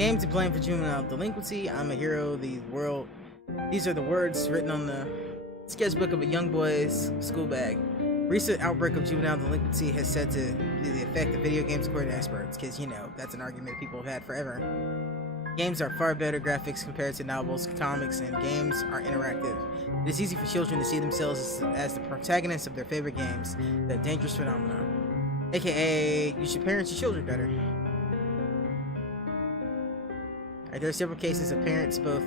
Game to blame for juvenile delinquency. I'm a hero. These are the words written on the sketchbook of a young boy's school bag. Recent outbreak of juvenile delinquency has said to be the effect of video games according to experts, because, you know, that's an argument people have had forever. Games are far better graphics compared to novels, comics, and games are interactive. It is easy for children to see themselves as the protagonists of their favorite games, the dangerous phenomenon. AKA, you should parent your children better. There are several cases of parents, both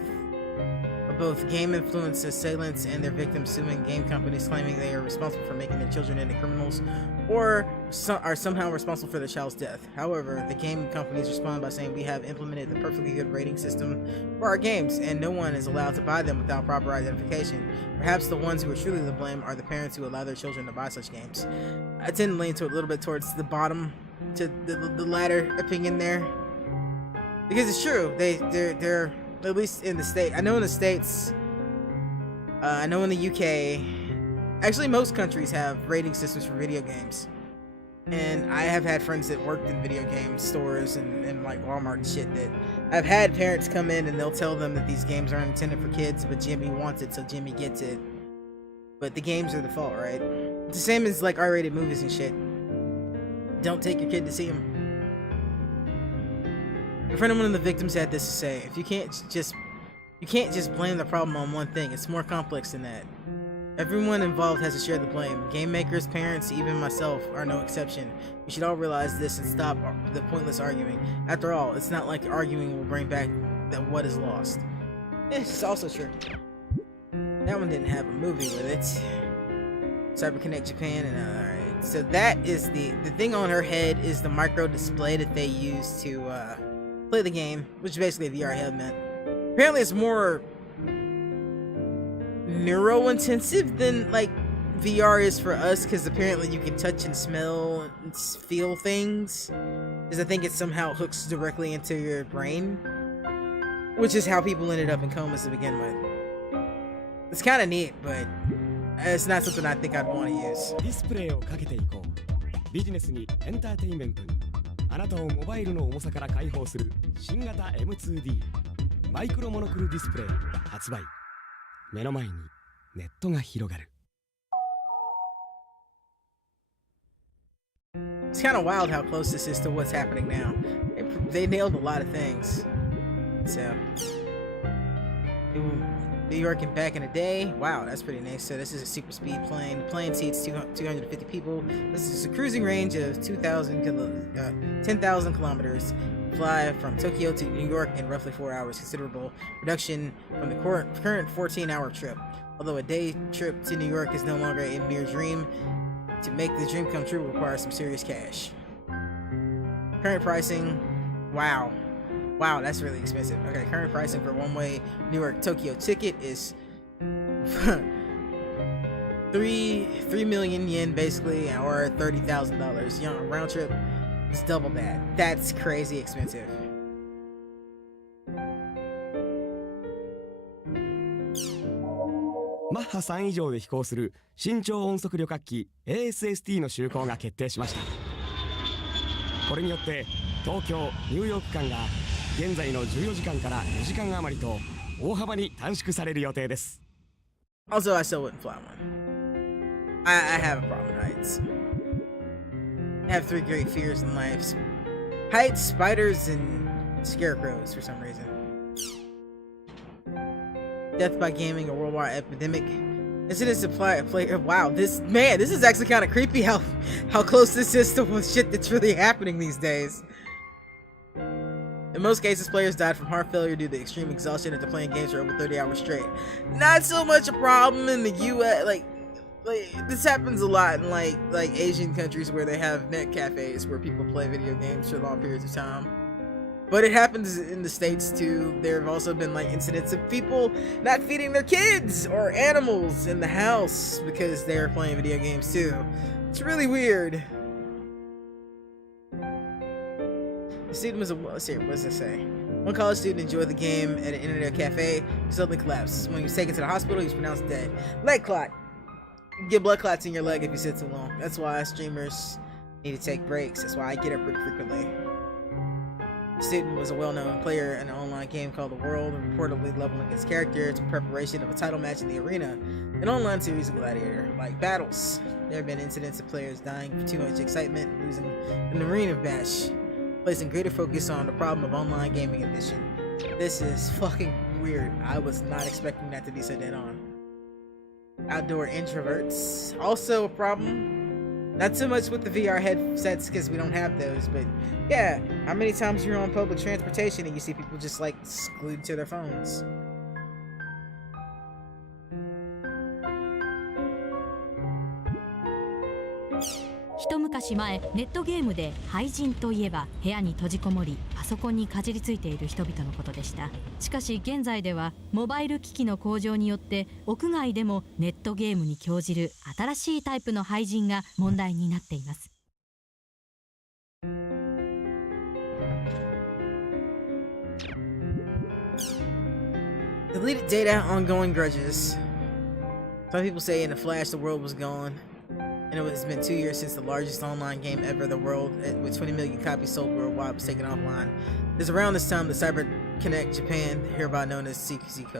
game influenced assailants and their victims, suing game companies, claiming they are responsible for making their children into criminals or are somehow responsible for their child's death. However, the game companies respond by saying, we have implemented the perfectly good rating system for our games, and no one is allowed to buy them without proper identification. Perhaps the ones who are truly to blame are the parents who allow their children to buy such games. I tend to lean to a little bit towards the bottom, to the latter opinion there. Because it's true, they're at least in the state. I know in the States, I know in the UK, actually most countries have rating systems for video games. And I have had friends that worked in video game stores and like Walmart and shit that I've had parents come in and they'll tell them that these games aren't intended for kids, but Jimmy wants it, so Jimmy gets it. But the games are the fault, right? It's the same as like R-rated movies and shit. Don't take your kid to see them. A friend of one of the victims had this to say: you can't just blame the problem on one thing. It's more complex than that. Everyone involved has to share the blame. Game makers, parents, even myself are no exception. We should all realize this and stop the pointless arguing. After all, it's not like arguing will bring back what is lost. It's also true. That one didn't have a movie with it. CyberConnect Japan, and alright. So that is the thing on her head is the micro display that they use to play the game, which is basically a VR headset. Apparently it's more neuro intensive than like VR is for us, because apparently you can touch and smell and feel things, because I think it somehow hooks directly into your brain, which is how people ended up in comas to begin with. It's kind of neat, but it's not something I think I'd want to use. ディスプレイをかけていこう。ビジネスにエンターテインメントに。あなたをモバイルの重さから解放する新型 M2D マイクロモノクルディスプレイ発売。目の前にネットが広がる。It's kind of wild how close this is to what's happening now. They nailed a lot of things. So, New York and back in the day. Wow, that's pretty nice. So this is a super speed plane. The plane seats 250 people. This is a cruising range of 10,000 kilometers. Fly from Tokyo to New York in roughly 4 hours. Considerable reduction from the current 14-hour trip. Although a day trip to New York is no longer a mere dream, to make the dream come true requires some serious cash. Current pricing, wow, that's really expensive. Okay, current pricing for one-way New York-Tokyo ticket is 3 million yen basically, or $30,000. You know, round trip is double that. That's crazy expensive.マッハ3以上で飛行する新超音速旅客機 ASST の就航が決定しました。これによって東京ニューヨーク間が現在の14時間から4時間余りと大幅に短縮される予定です。Also, I still wouldn't fly one. I have a problem with heights. I have 3 great fears in life: heights, spiders, and scarecrows for some reason. Death by gaming, a worldwide epidemic. Incidents apply. Wow, this is actually kind of creepy. How close this is to shit that's really happening these days. In most cases, players died from heart failure due to extreme exhaustion after playing games for over 30 hours straight. Not so much a problem in the U.S. Like this happens a lot in like Asian countries where they have net cafes where people play video games for long periods of time. But it happens in the States too. There have also been like incidents of people not feeding their kids or animals in the house because they're playing video games too. It's really weird. The student was let's see, what does it say? One college student enjoyed the game at an internet cafe, suddenly collapsed. When he was taken to the hospital, he was pronounced dead. Leg clot. You get blood clots in your leg if you sit too long. That's why streamers need to take breaks. That's why I get up pretty frequently. The student was a well-known player in an online game called The World, reportedly leveling his character in preparation of a title match in the arena, an online series of Gladiator. Like battles, there have been incidents of players dying for too much excitement and losing an arena match, placing greater focus on the problem of online gaming addiction. This is fucking weird. I was not expecting that to be so dead on. Outdoor introverts, also a problem. Not so much with the VR headsets because we don't have those, but yeah, how many times you're on public transportation and you see people just like glued to their phones?一昔前、ネットゲームで廃人といえば部屋に閉じこもりパソコンにかじりついている人々のことでした。しかし現在ではモバイル機器の向上によって屋外でもネットゲームに興じる新しいタイプの廃人が問題になっています。Deleted data, ongoing grudges. Some people say in a flash the world was gone. And it has been 2 years since the largest online game ever in the world, with 20 million copies sold worldwide, was taken offline. It's around this time that CyberConnect Japan, hereby known as CQC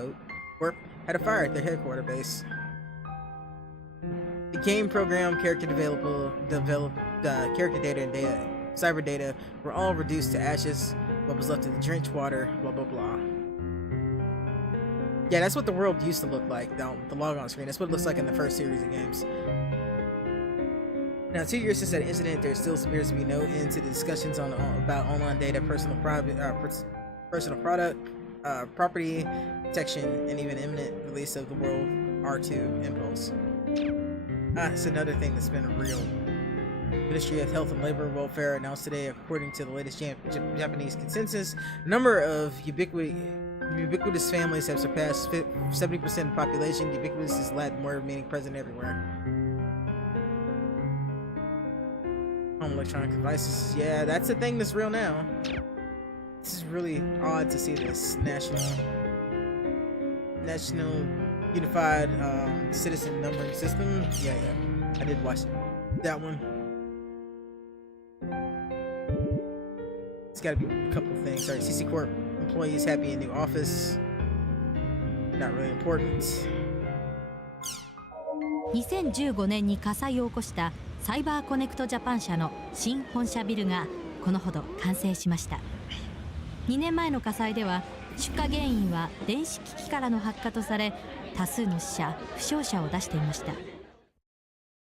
Corp, had a fire at their headquarters base. The game program, character character data and cyber data were all reduced to ashes. What was left in the drenched water, blah blah blah. Yeah, that's what the world used to look like, the logon screen. That's what it looks like in the first series of games. Now, 2 years since that incident, there still appears to be no end to the discussions about online data, personal product, property protection, and even imminent release of the World R2 Impulse. It's another thing that's been real. Ministry of Health and Labor Welfare announced today, according to the latest Japanese consensus, a number of ubiquitous families have surpassed 70% of the population. Ubiquitous is Latin word meaning present everywhere. Home electronic devices, yeah, that's a thing that's real now. This is really odd to see this national unified citizen numbering system. Yeah, I did watch that one. It's got to be a couple of things. Sorry, CC Corp employees happy in new office. Not really important. 2015年に火災を起こしたサイバーコネクトジャパン社の新本社ビルがこのほど完成しました。2年前の火災では出火原因は電子機器からの発火とされ、多数の死者負傷者を出していました。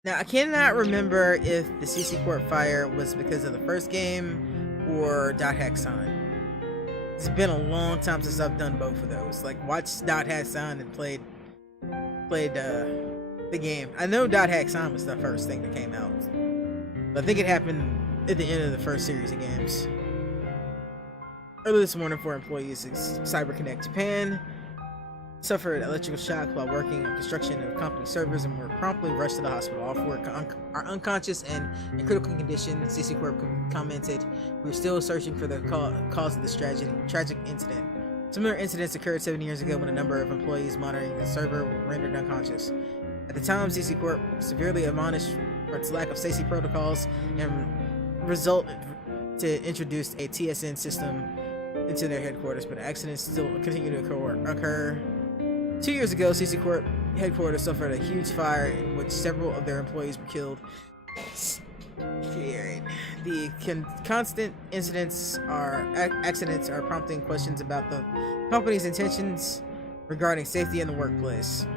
Now, I cannot remember if the CC Corp fire was because of the first game or Dot Hack Sign. It's been a long time since I've done both of those. Like, watched Dot Hack Sign and played the game. I know Dot Hack Sign was the first thing that came out, but I think it happened at the end of the first series of games. Earlier this morning, 4 employees of CyberConnect Japan suffered electrical shock while working on construction of company servers and were promptly rushed to the hospital. All 4 are unconscious and in critical condition. CC Corp commented, "We're still searching for the cause of this tragic incident. Similar incidents occurred 7 years ago when a number of employees monitoring the server were rendered unconscious. At the time, CC Corp severely admonished for its lack of safety protocols and resulted to introduce a TSN system into their headquarters, but accidents still continue to occur. 2 years ago, CC Corp headquarters suffered a huge fire in which several of their employees were killed. The constant accidents are prompting questions about the company's intentions regarding safety in the workplace.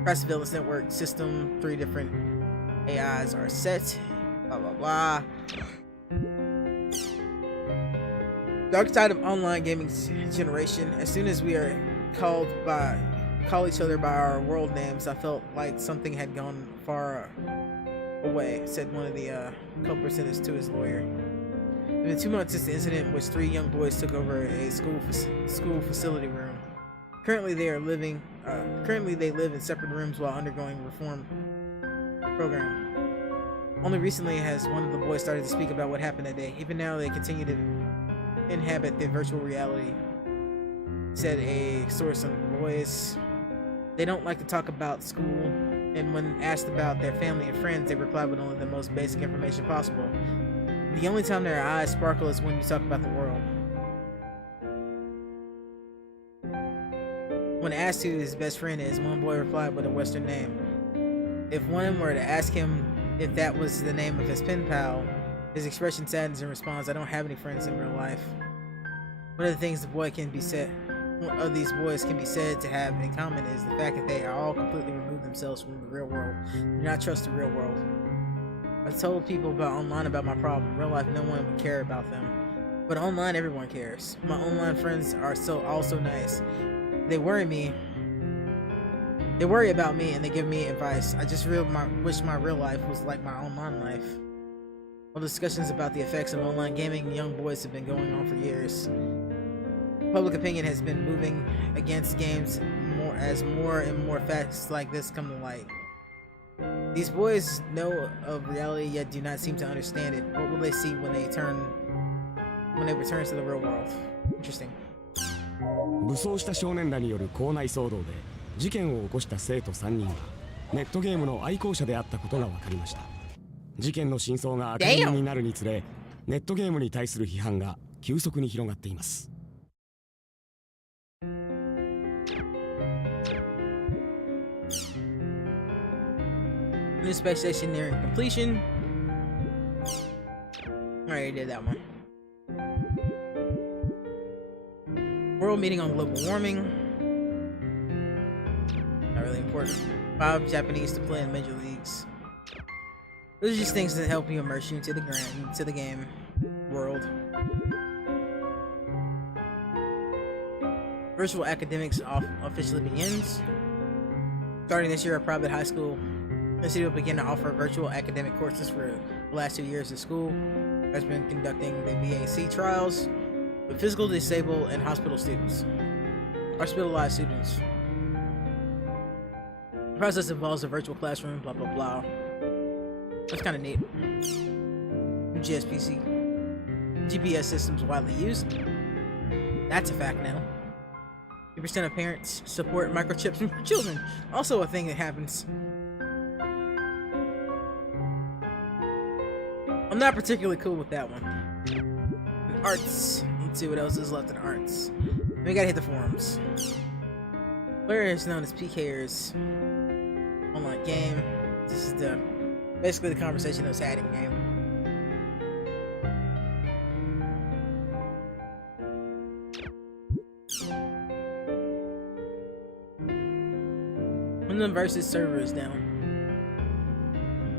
Across the Surveillance Network system, 3 different AIs are set. Blah blah blah. Dark side of online gaming generation. As soon as we are call each other by our world names, I felt like something had gone far away," said one of the culprits to his lawyer. It's been 2 months since the incident in which 3 young boys took over a school facility room. Currently, they live in separate rooms while undergoing reform program. Only recently has one of the boys started to speak about what happened that day. Even now, they continue to inhabit the virtual reality, said a source of the boys. They don't like to talk about school, and when asked about their family and friends, they reply with only the most basic information possible. The only time their eyes sparkle is when you talk about the world. When asked who his best friend is, one boy replied with a Western name. If one were to ask him if that was the name of his pen pal, his expression saddens and responds, "I don't have any friends in real life." One of the things these boys can be said to have in common is the fact that they are all completely removed themselves from the real world. Do not trust the real world. I've told people online about my problem. In real life, no one would care about them. But online, everyone cares. My online friends are all so nice. They worry about me and they give me advice. I just wish my real life was like my online life. Well, discussions about the effects of online gaming in young boys have been going on for years. Public opinion has been moving against games as more and more facts like this come to light. These boys know of reality yet do not seem to understand it. What will they see when they return to the real world? Interesting. 武装した少年らによる校内騒動で事件を起こした生徒3人がネットゲームの愛好者であったことが分かりました。事件の真相が明るみになるにつれ、ネットゲームに対する批判が急速に広がっています。New space station nearing completion. Alright, I did that one. World meeting on global warming. Not really important. 5 Japanese to play in major leagues. Those are just things that help you immerse you into the game world. Virtual academics officially begins. Starting this year, a private high school the city will begin to offer virtual academic courses for the last 2 years of school. Has been conducting the VAC trials with physical disabled and hospitalized students. The process involves a virtual classroom, blah blah blah. That's kind of neat. GPS systems widely used. That's a fact now. 50% of parents support microchips for children. Also a thing that happens. I'm not particularly cool with that one. And arts. Let's see what else is left in arts. We gotta hit the forums. Player is known as PKers. Online game. This is basically the conversation that was had in game. Crimson vs. server is down.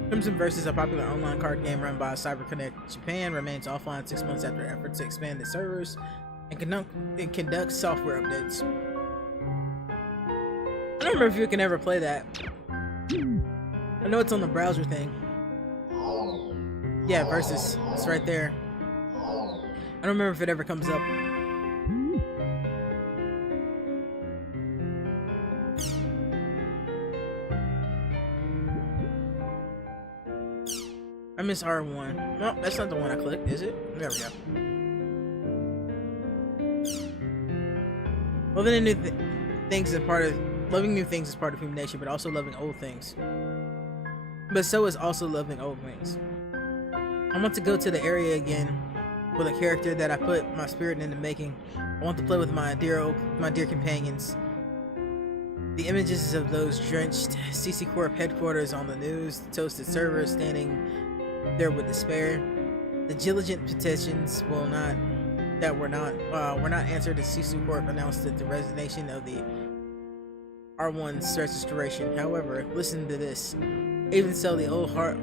Crimson vs. a popular online card game run by CyberConnect Japan remains offline 6 months after efforts to expand its servers and conduct software updates. I don't remember if you can ever play that. I know it's on the browser thing. Yeah, versus. It's right there. I don't remember if it ever comes up. I miss R1. No, that's not the one I clicked, is it? There we go. Loving new things is part of human nature, but also loving old things. But so is also loving old things. I want to go to the area again with a character that I put my spirit into making. I want to play with my dear companions. The images of those drenched CC Corp headquarters on the news, the toasted servers standing there with despair. The diligent petitions were not answered as CC Corp announced that the resignation of the R1 search restoration. However, listen to this. Even so, the old heart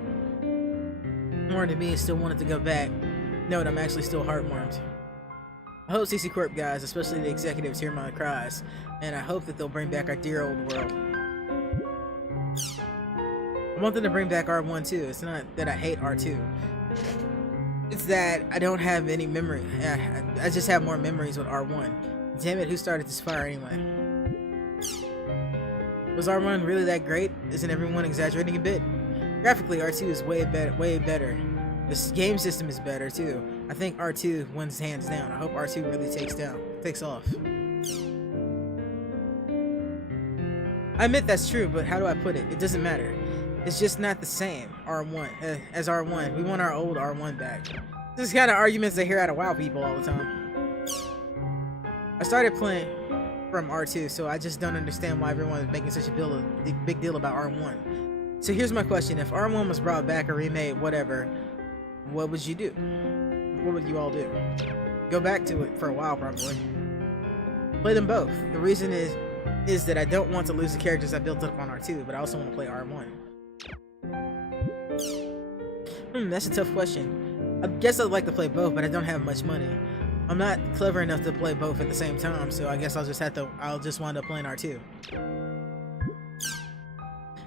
warmed to me and still wanted to go back. Note, I'm actually still heartwarmed. I hope CC Corp guys, especially the executives, hear my cries, and I hope that they'll bring back our dear old world. I want them to bring back R1 too. It's not that I hate R2. It's that I don't have any memory. I just have more memories with R1. Damn it, who started this fire anyway? Was R1 really that great? Isn't everyone exaggerating a bit? Graphically, R2 is way better. This game system is better too. I think R2 wins hands down. I hope R2 really takes off. I admit that's true, but how do I put it? It doesn't matter. It's just not the same as R1. We want our old R1 back. This is kind of arguments I hear out of WoW people all the time. I started playing from R2, so I just don't understand why everyone is making such a big deal about R1. So here's my question: if R1 was brought back or remade, whatever, what would you do? What would you all do? Go back to it for a while, probably. Play them both. The reason is that I don't want to lose the characters I built up on R2, but I also want to play R1. That's a tough question. I guess I'd like to play both, but I don't have much money. I'm not clever enough to play both at the same time, so I guess I'll just wind up playing R2.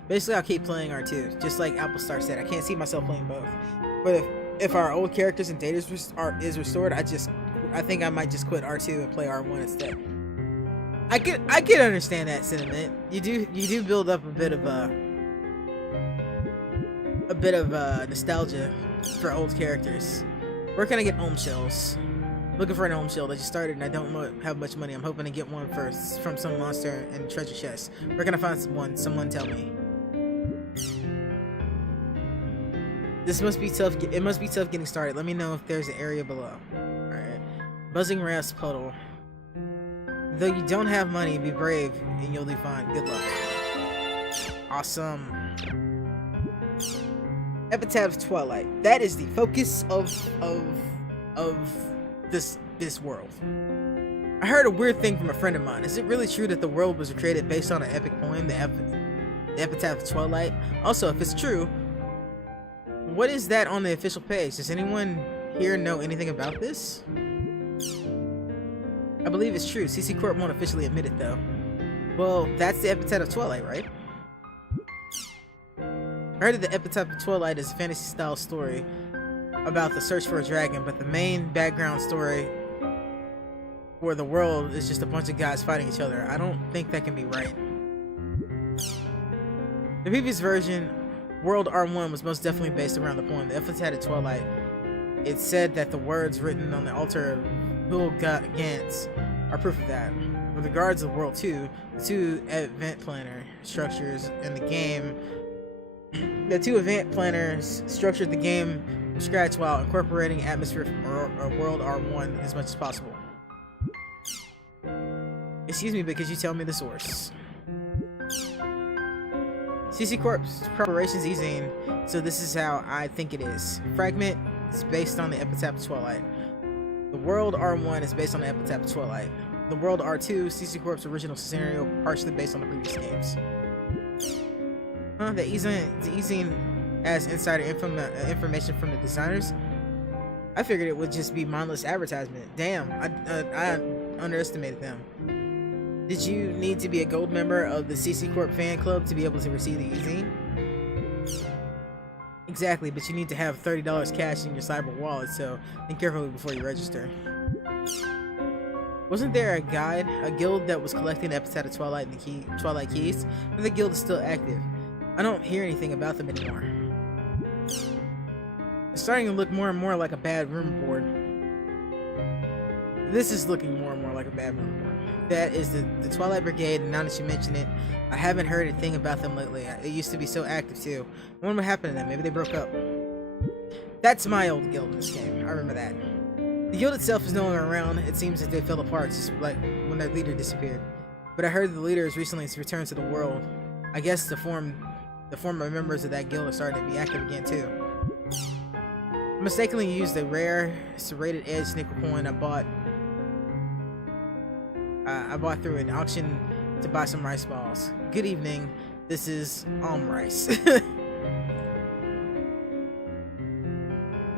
Basically, I'll keep playing R2, just like Applestar said. I can't see myself playing both. But if our old characters and data is restored, I think I might just quit R2 and play R1 instead. I could understand that sentiment. You do build up a bit of nostalgia for old characters. Where can I get Ohm shells? Looking for an Ohm shell. I just started and I don't have much money. I'm hoping to get one first from some monster and treasure chest. Where can I find one? Someone tell me. This must be tough. It must be tough getting started. Let me know if there's an area below. Alright. Buzzing Rasp Puddle. Though you don't have money, be brave and you'll do fine. Good luck. Awesome. Epitaph's Twilight. That is the focus of this world. I heard a weird thing from a friend of mine. Is it really true that the world was created based on an epic poem, the Epitaph of Twilight? Also, if it's true, what is that on the official page? Does anyone here know anything about this? I believe it's true. CC Corp won't officially admit it though. Well, that's the Epitaph of Twilight, right? I heard that the Epitaph of Twilight is a fantasy style story about the search for a dragon, but the main background story where the world is just a bunch of guys fighting each other. I don't think that can be right. The previous version, World R1, was most definitely based around the poem, the Epitaph of Twilight. It said that the words written on the altar of Gans are proof of that. With regards to World 2, the two event planner structures in the game, the two event planners structured the game from scratch while incorporating atmosphere from World R1 as much as possible. Excuse me, but could you tell me the source? CC Corp's Corporation's e-zine, so this is how I think it is. Fragment is based on the Epitaph of Twilight. The World R1 is based on the Epitaph of Twilight. The World R2, CC Corp's original scenario, partially based on the previous games. The e-zine has insider information from the designers. I figured it would just be mindless advertisement. Damn, I underestimated them. Did you need to be a gold member of the CC Corp fan club to be able to receive the e-zine? Exactly, but you need to have $30 cash in your cyber wallet, so think carefully before you register. Wasn't there a guild that was collecting the Epitaph of Twilight and the Twilight keys? But the guild is still active. I don't hear anything about them anymore. It's starting to look more and more like a bad rumor board. This is looking more and more like a bad rumor board. That is the Twilight Brigade, and now that you mention it, I haven't heard a thing about them lately. It used to be so active too. I wonder what happened to them. Maybe they broke up. That's my old guild in this game. I remember that. The guild itself is no longer around. It seems that they fell apart, just like when their leader disappeared. But I heard the leader has recently returned to the world. I guess the former members of that guild are starting to be active again too. I mistakenly used the rare serrated edge nickel coin I bought through an auction to buy some rice balls. Good evening. This is rice.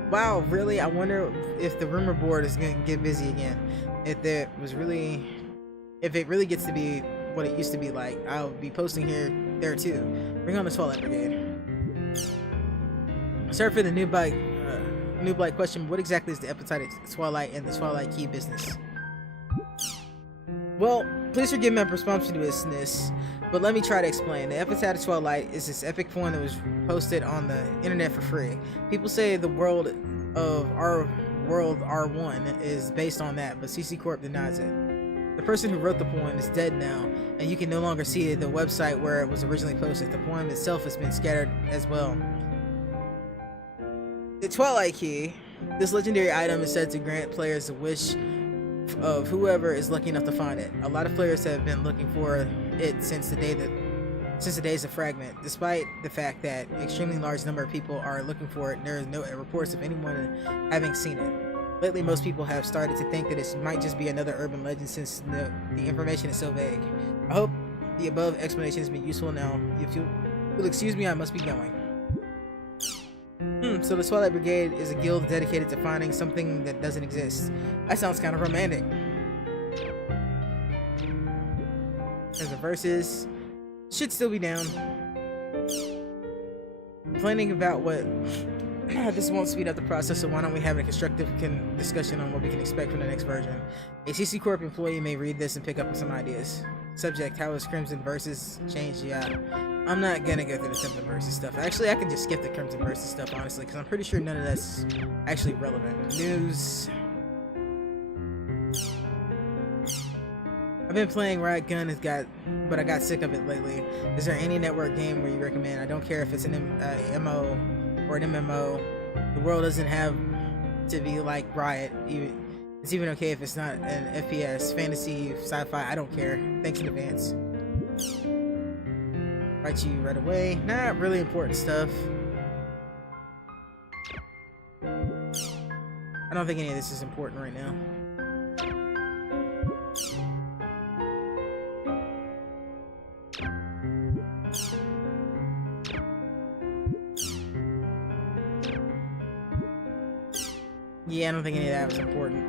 Wow, really? I wonder if the rumor board is going to get busy again. If it really gets to be what it used to be like, I'll be posting there too. Bring on the Twilight Brigade. Sorry for the new blight question. What exactly is the Epitaph of Twilight and the Twilight Key business? Well, please forgive my presumptuousness, but let me try to explain. The Epitaph of Twilight is this epic poem that was posted on the internet for free. People say the world of our World R1 is based on that, but CC Corp denies it. The person who wrote the poem is dead now, and you can no longer see the website where it was originally posted. The poem itself has been scattered as well. The Twilight Key, this legendary item, is said to grant players a wish of whoever is lucky enough to find it. A lot of players have been looking for it since the days of Fragment. Despite the fact that an extremely large number of people are looking for it, there is no reports of anyone having seen it. Lately, most people have started to think that it might just be another urban legend since the information is so vague. I hope the above explanation has been useful. Now, if you'll excuse me, I must be going. So the Twilight Brigade is a guild dedicated to finding something that doesn't exist. That sounds kind of romantic. There's the verses. Should still be down. Complaining about what... this won't speed up the process, so why don't we have a constructive discussion on what we can expect from the next version. A CC Corp employee may read this and pick up on some ideas. Subject, how has Crimson Versus changed? Yeah, I'm not gonna go through the Crimson Versus stuff. Actually, I can just skip the Crimson Versus stuff, honestly, because I'm pretty sure none of that's actually relevant. News. I've been playing Riot Gun, but I got sick of it lately. Is there any network game where you recommend? I don't care if it's an MO or an MMO. The world doesn't have to be like Riot. It's even okay if it's not an FPS, fantasy, sci-fi. I don't care. Thanks in advance. Write you right away. Not really important stuff. I don't think any of this is important right now. Yeah, I don't think any of that was important.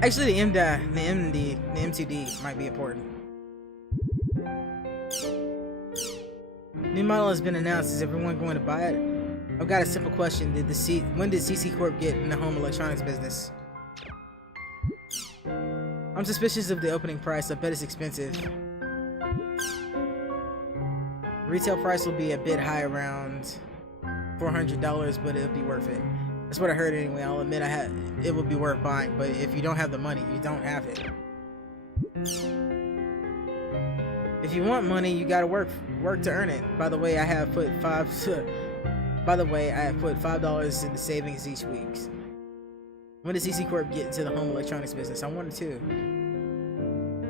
Actually, the M2D might be important. New model has been announced. Is everyone going to buy it? I've got a simple question. When did CC Corp get in the home electronics business? I'm suspicious of the opening price. I bet it's expensive. Retail price will be a bit high, around $400, but it'll be worth it. That's what I heard anyway. I'll admit it will be worth buying, but if you don't have the money, you don't have it. If you want money, you gotta work to earn it. By the way, I have put $5 into savings each week. When does CC Corp get into the home electronics business? I wanted to.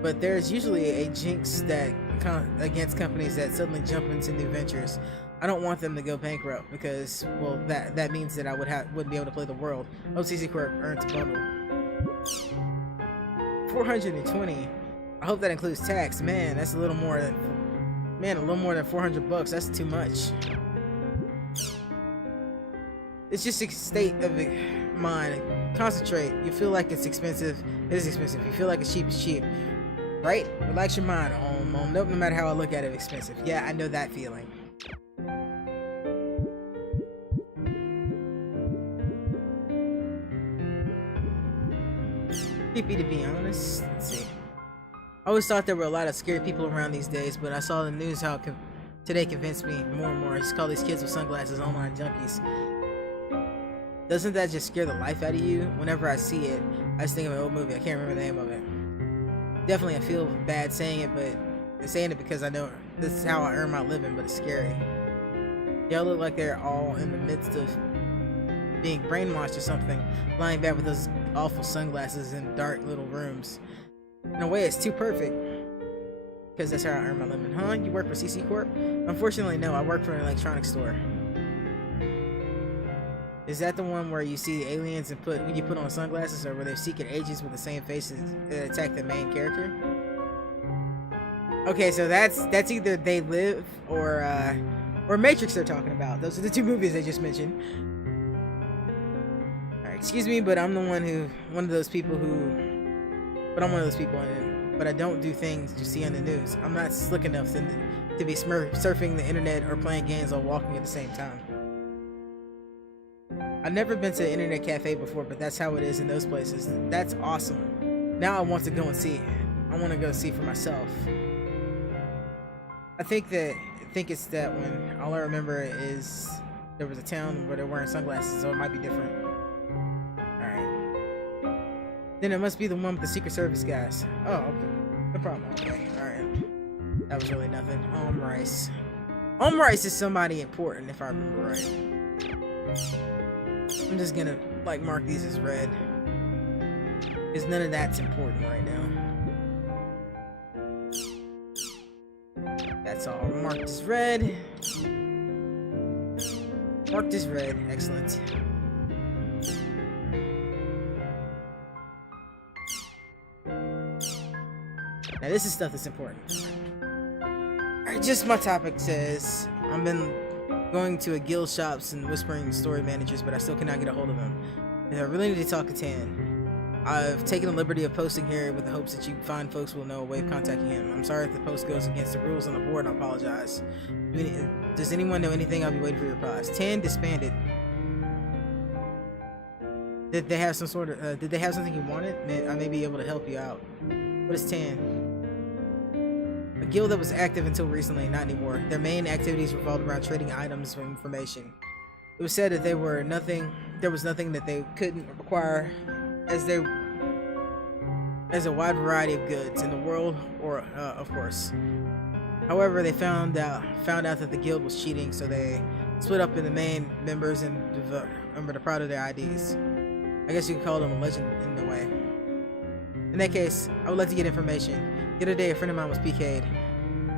But there's usually a jinx that against companies that suddenly jump into new ventures. I don't want them to go bankrupt because, well, that means that I wouldn't be able to play the world. Oh, CC Corp earns a bundle. 420. I hope that includes tax. Man, that's a little more than $400. That's too much. It's just a state of mind. Concentrate. You feel like it's expensive. It is expensive. You feel like it's cheap. It's cheap. Right? Relax your mind. Nope, no matter how I look at it, expensive. Yeah, I know that feeling. Creepy, to be honest. Let's see. I always thought there were a lot of scary people around these days, but I saw the news how today convinced me more and more. I just call these kids with sunglasses online junkies. Doesn't that just scare the life out of you? Whenever I see it, I just think of an old movie. I can't remember the name of it. Definitely I feel bad saying it, but I'm saying it because I know this is how I earn my living, but it's scary. Y'all look like they're all in the midst of being brainwashed or something, lying back with those awful sunglasses in dark little rooms. In a way, it's too perfect, because that's how I earn my living. Huh? You work for CC Corp? Unfortunately, no. I work for an electronics store. Is that the one where you see aliens and when you put on sunglasses, or were they secret agents with the same faces that attack the main character? Okay, so that's either They Live or Matrix they're talking about. Those are the two movies they just mentioned. Alright, excuse me, but I'm one of those people, but I don't do things you see on the news. I'm not slick enough to be surfing the internet or playing games while walking at the same time. I've never been to an internet cafe before, but that's how it is in those places. That's awesome. Now I want to go and see. I want to go see for myself. I think it's that when all I remember is there was a town where they're wearing sunglasses, so it might be different. Alright. Then it must be the one with the Secret Service guys. Oh, okay. No problem. Okay, alright. That was really nothing. Rice. Rice is somebody important, if I remember right. I'm just gonna like mark these as red, because none of that's important right now. That's all marked as red. Marked as red. Excellent. Now this is stuff that's important. Alright, just my topic says I've been going to a guild shops and whispering story managers, but I still cannot get a hold of them. And I really need to talk to Tan. I've taken the liberty of posting here with the hopes that you fine folks will know a way of contacting him. I'm sorry if the post goes against the rules on the board, and I apologize. Does anyone know anything? I'll be waiting for your replies. Tan disbanded. Did they have some sort of, did they have something you wanted? I may be able to help you out. What is Tan? A guild that was active until recently, not anymore. Their main activities revolved around trading items for information. It was said that there was nothing that they couldn't acquire, as a wide variety of goods in the world, or of course. However, they found out that the guild was cheating, so they split up in the main members and were proud of their IDs. I guess you could call them a legend in a way. In that case, I would like to get information. The other day, a friend of mine was PK'd.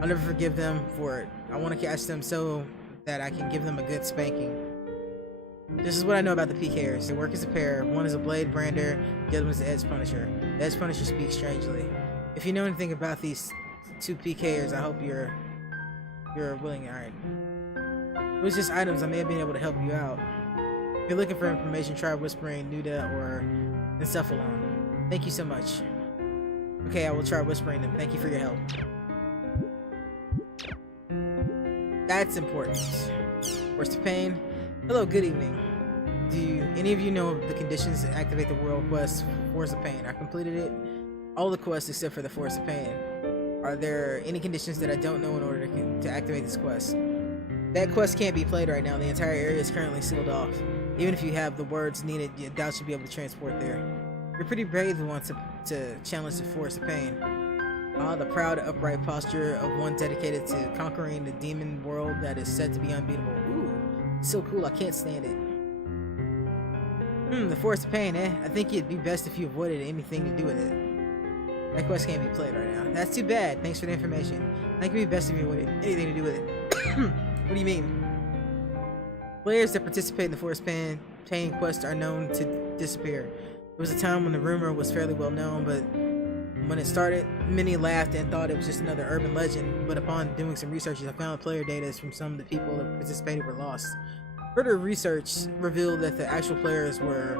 I'll never forgive them for it. I want to catch them so that I can give them a good spanking. This is what I know about the PKers. They work as a pair. One is a blade brander, the other one is the edge punisher. The edge punisher speaks strangely. If you know anything about these two PKers, I hope you're willing. Alright. It was just items. I may have been able to help you out. If you're looking for information, try whispering Nuda or Encephalon. Thank you so much. Okay, I will try whispering them. Thank you for your help. That's important. Force of Pain. Hello, good evening. Do any of you know the conditions that activate the world quest Force of Pain? I completed it. All the quests except for the Force of Pain. Are there any conditions that I don't know in order to activate this quest? That quest can't be played right now. The entire area is currently sealed off. Even if you have the words needed, you doubt you'll be able to transport there. You're pretty brave the one to challenge the Force of Pain. The proud, upright posture of one dedicated to conquering the demon world that is said to be unbeatable. Ooh, it's so cool, I can't stand it. The Force of Pain, eh? I think it'd be best if you avoided anything to do with it. That quest can't be played right now. That's too bad. Thanks for the information. I think it'd be best if you avoided anything to do with it. What do you mean? Players that participate in the Force Pain quest are known to disappear. There was a time when the rumor was fairly well known, but when it started, many laughed and thought it was just another urban legend, but upon doing some research, I found player data from some of the people that participated were lost. Further research revealed that the actual players were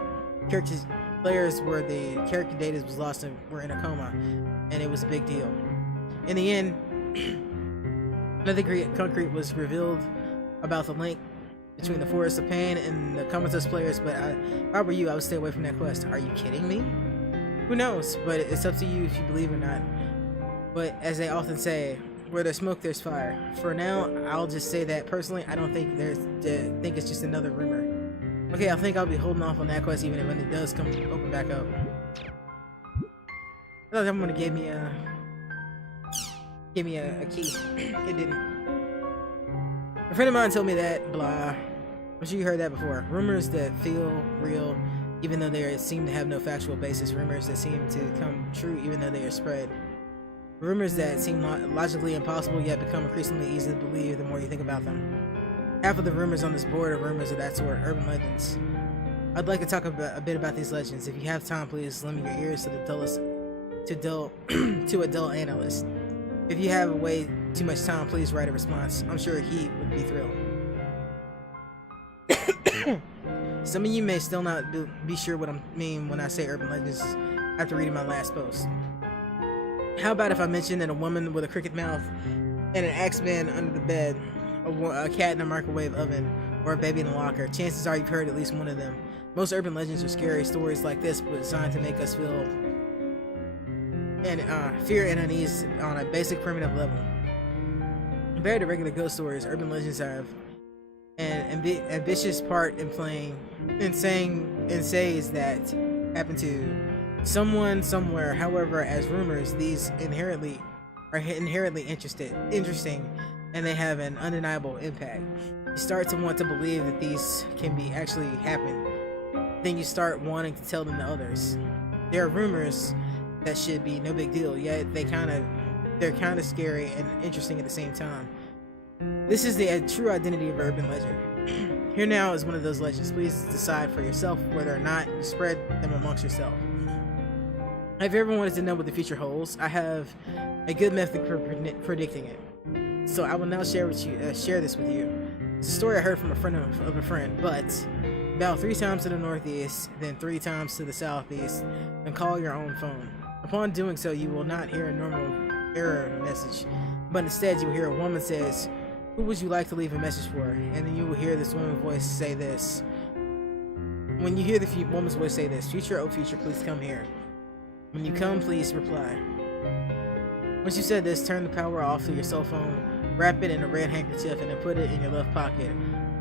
the character data was lost and were in a coma, and it was a big deal. In the end, nothing concrete was revealed about the link between the Forest of Pain and the comatose players, but if I were you, I would stay away from that quest. Are you kidding me? Who knows, but it's up to you if you believe or not. But as they often say, where there's smoke, there's fire. For now, I'll just say that personally, I don't think think it's just another rumor. Okay, I think I'll be holding off on that quest even when it does open back up. I thought someone gave me a key. It didn't. A friend of mine told me that, blah. I'm sure you heard that before. Rumors that feel real even though they seem to have no factual basis. Rumors that seem to come true even though they are spread. Rumors that seem logically impossible yet become increasingly easy to believe the more you think about them. Half of the rumors on this board are rumors of that sort, urban legends. I'd like to talk a bit about these legends. If you have time, please lend me your ears to a dull analyst. If you have way too much time, please write a response. I'm sure he would be thrilled. Some of you may still not be sure what I mean when I say urban legends after reading my last post. How about if I mention that a woman with a crooked mouth and an axe man under the bed, a cat in a microwave oven, or a baby in a locker? Chances are you've heard at least one of them. Most urban legends are scary stories like this, but designed to make us feel fear and unease on a basic primitive level. Compared to regular ghost stories, urban legends have an ambitious part in saying that happen to someone somewhere. However, as rumors, these are inherently interesting, and they have an undeniable impact. You start to want to believe that these can be actually happen. Then you start wanting to tell them to others. There are rumors that should be no big deal, yet they're kind of scary and interesting at the same time. This is the true identity of urban legend. Here now is one of those legends. Please decide for yourself whether or not you spread them amongst yourself. Have you ever wanted to know what the future holds? I have a good method for predicting it. So I will now share this with you. It's a story I heard from a friend of a friend, but about 3 times to the northeast, then 3 times to the southeast, and call your own phone. Upon doing so, you will not hear a normal error message, but instead you will hear a woman says, "Who would you like to leave a message for?" And then you will hear this woman's voice say this. When you hear the woman's voice say this, "Future, oh future, please come here. When you come, please reply." Once you said this, turn the power off to your cell phone, wrap it in a red handkerchief, and then put it in your left pocket.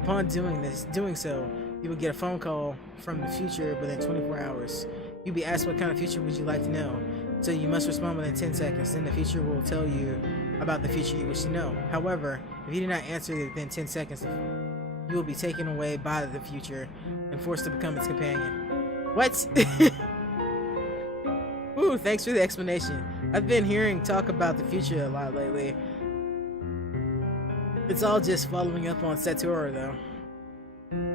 Upon doing so, you will get a phone call from the future within 24 hours. You'll be asked what kind of future would you like to know, so you must respond within 10 seconds. Then the future will tell you about the future you wish to know. However, if you do not answer within 10 seconds, you will be taken away by the future and forced to become its companion. What? Ooh, thanks for the explanation. I've been hearing talk about the future a lot lately. It's all just following up on Satoru though.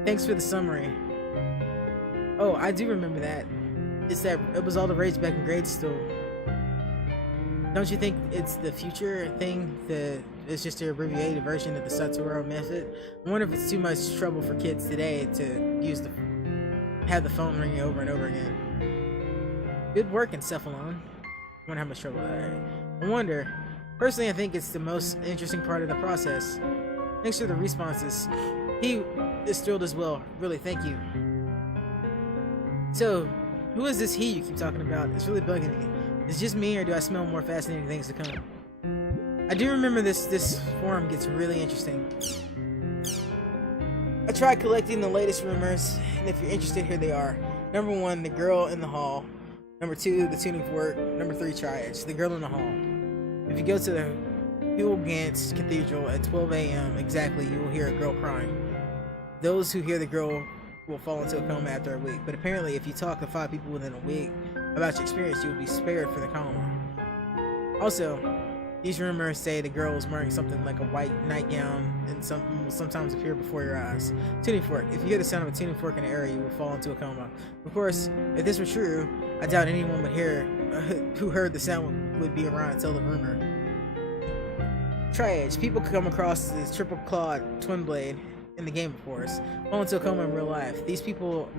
Thanks for the summary. Oh, I do remember that. It was all the rage back in grade school. Don't you think it's the future thing? It's just an abbreviated version of the Satoru method? I wonder if it's too much trouble for kids today to have the phone ringing over and over again. Good work, Encephalon. I wonder how much trouble that is. I wonder. Personally, I think it's the most interesting part of the process. Thanks for the responses. He is thrilled as well. Really, thank you. So, who is this he you keep talking about? It's really bugging me. Is it just me, or do I smell more fascinating things to come? I do remember this forum gets really interesting. I tried collecting the latest rumors, and if you're interested, here they are. Number 1, the girl in the hall. Number 2, the tuning fork. Number 3, triage, the girl in the hall. If you go to the Hulgans Cathedral at 12 a.m. exactly, you will hear a girl crying. Those who hear the girl will fall into a coma after a week, but apparently if you talk to 5 people within a week about your experience, you will be spared for the coma. Also, these rumors say the girl is wearing something like a white nightgown and something will sometimes appear before your eyes. Tuning fork. If you hear the sound of a tuning fork in the area, you will fall into a coma. Of course, if this were true, I doubt anyone would who heard the sound would be around to tell the rumor. Triage. People come across this triple clawed twin blade in the game, of course, fall into a coma in real life. These people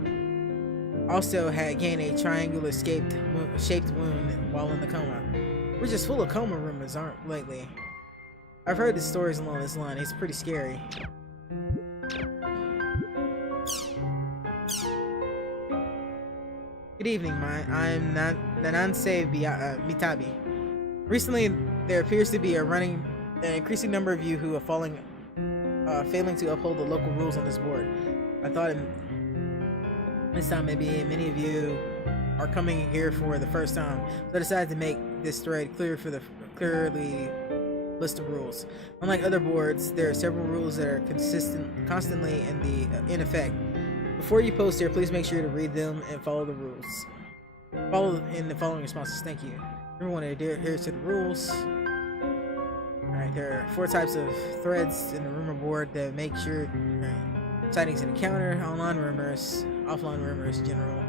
also had gained a triangular shaped wound while in the coma. We're just full of coma rumors, aren't lately? I've heard the stories along this line. It's pretty scary. Good evening, I'm Nananse Mitabi. Recently, there appears to be an increasing number of you who are failing to uphold the local rules on this board. I thought this time maybe many of you are coming here for the first time, so I decided to make this thread clearly list of rules. Unlike other boards, there are several rules that are constantly in effect. Before you post here, please make sure to read them and follow the rules. Follow in the following responses. Thank you. Everyone adheres to the rules. Alright, there are 4 types of threads in the rumor board that make sure sightings and encounter, online rumors, offline rumors, general.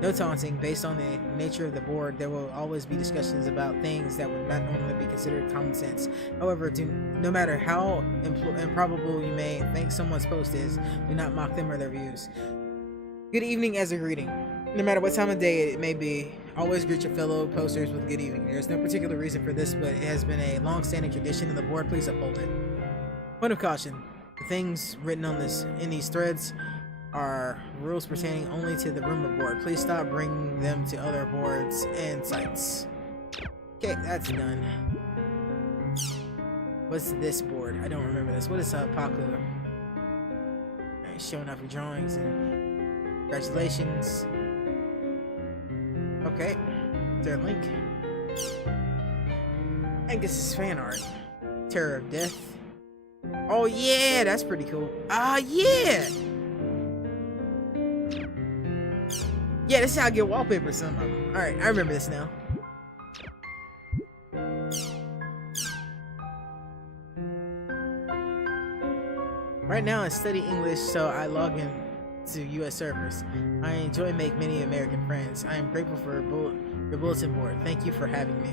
No taunting. Based on the nature of the board, there will always be discussions about things that would not normally be considered common sense. However, no matter how improbable you may think someone's post is, do not mock them or their views. Good evening as a greeting. No matter what time of day it may be, always greet your fellow posters with good evening. There's no particular reason for this, but it has been a long-standing tradition of the board. Please uphold it. Point of caution. The things written in these threads are rules pertaining only to the rumor board. Please stop bringing them to other boards and sites. Okay, that's done. What's this board? I don't remember this. What is Paku? Showing off your drawings and congratulations. Okay, is there a link? I think this is fan art. Terror of Death. Oh yeah, that's pretty cool. Ah yeah. Yeah, this is how I get wallpaper some of them. Alright, I remember this now. Right now I study English, so I log in to US servers. I enjoy making many American friends. I am grateful for your bulletin board. Thank you for having me.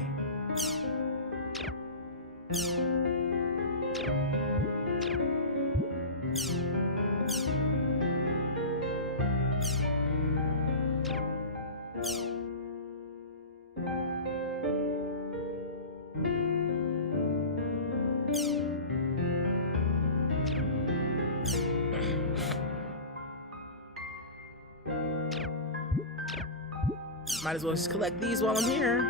Might as well just collect these while I'm here.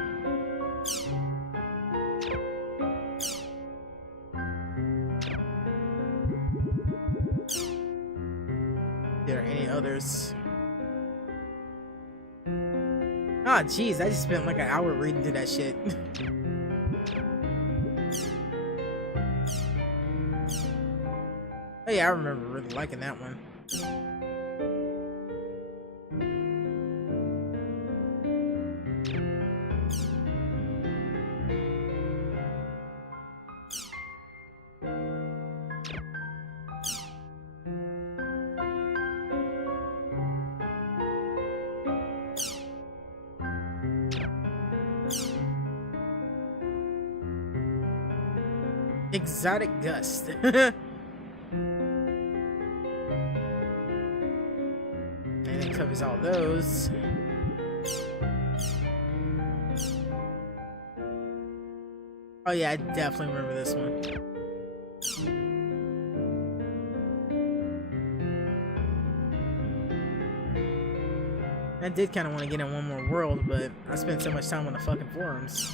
There are any others? Ah, jeez, I just spent like an hour reading through that shit. Oh yeah, I remember really liking that one. Exotic Gust. And it covers all those. Oh yeah, I definitely remember this one. I did kind of want to get in one more world, but I spent so much time on the fucking forums.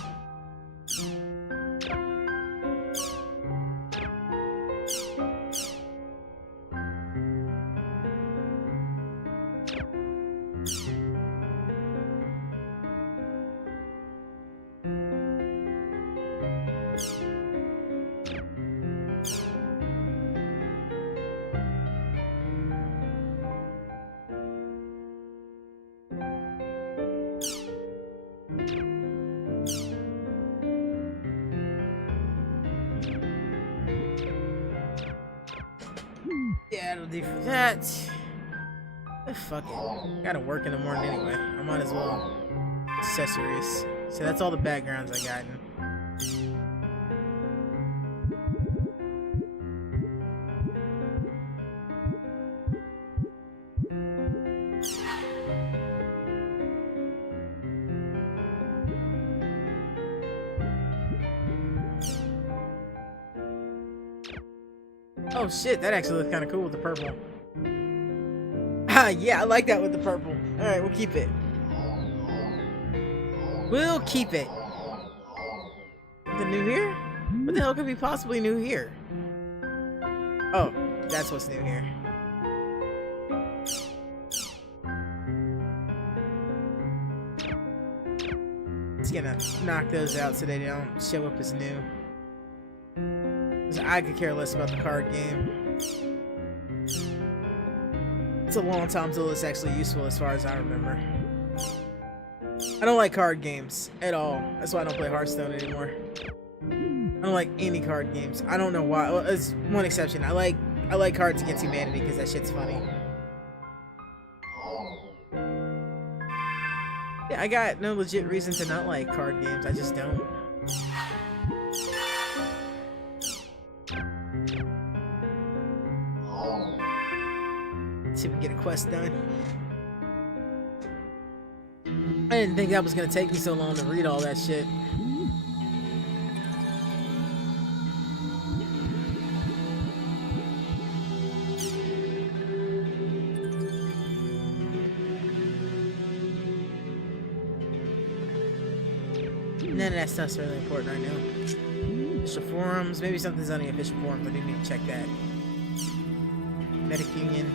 Yeah, it'll do for that. Oh, fuck it. Gotta work in the morning anyway. I might as well. Accessories. So that's all the backgrounds I got. Oh shit, that actually looks kind of cool with the purple. Ah, yeah, I like that with the purple. Alright, we'll keep it. We'll keep it. The new here? What the hell could be possibly new here? Oh, that's what's new here. Just gonna knock those out so they don't show up as new. I could care less about the card game. It's a long time till it's actually useful as far as I remember. I don't like card games at all. That's why I don't play Hearthstone anymore. I don't like any card games. I don't know why. Well, there's one exception. I like Cards Against Humanity because that shit's funny. Yeah, I got no legit reason to not like card games. I just don't. See if we can get a quest done. I didn't think that was gonna take me so long to read all that shit. None of that stuff's really important right now. Official forums, maybe something's on the official forums. I do need to check that. Medic Union.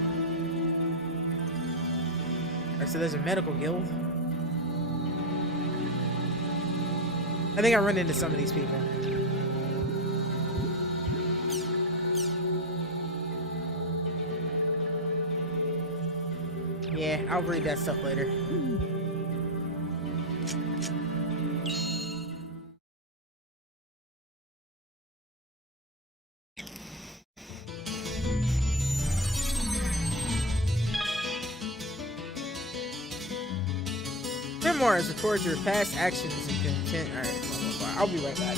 Alright, so there's a medical guild. I think I run into some of these people. Yeah, I'll read that stuff later. Memoirs records your past actions and content. Alright, blah, blah, blah. I'll be right back.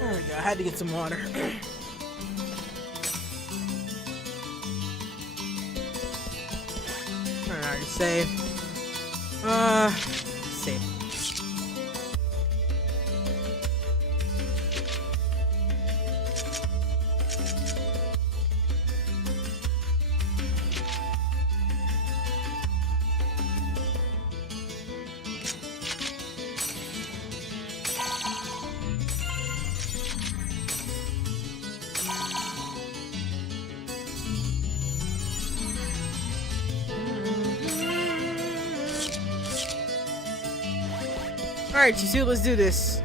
There we go. I had to get some water. Alright, save. Save. Alright, Chisu, let's do this.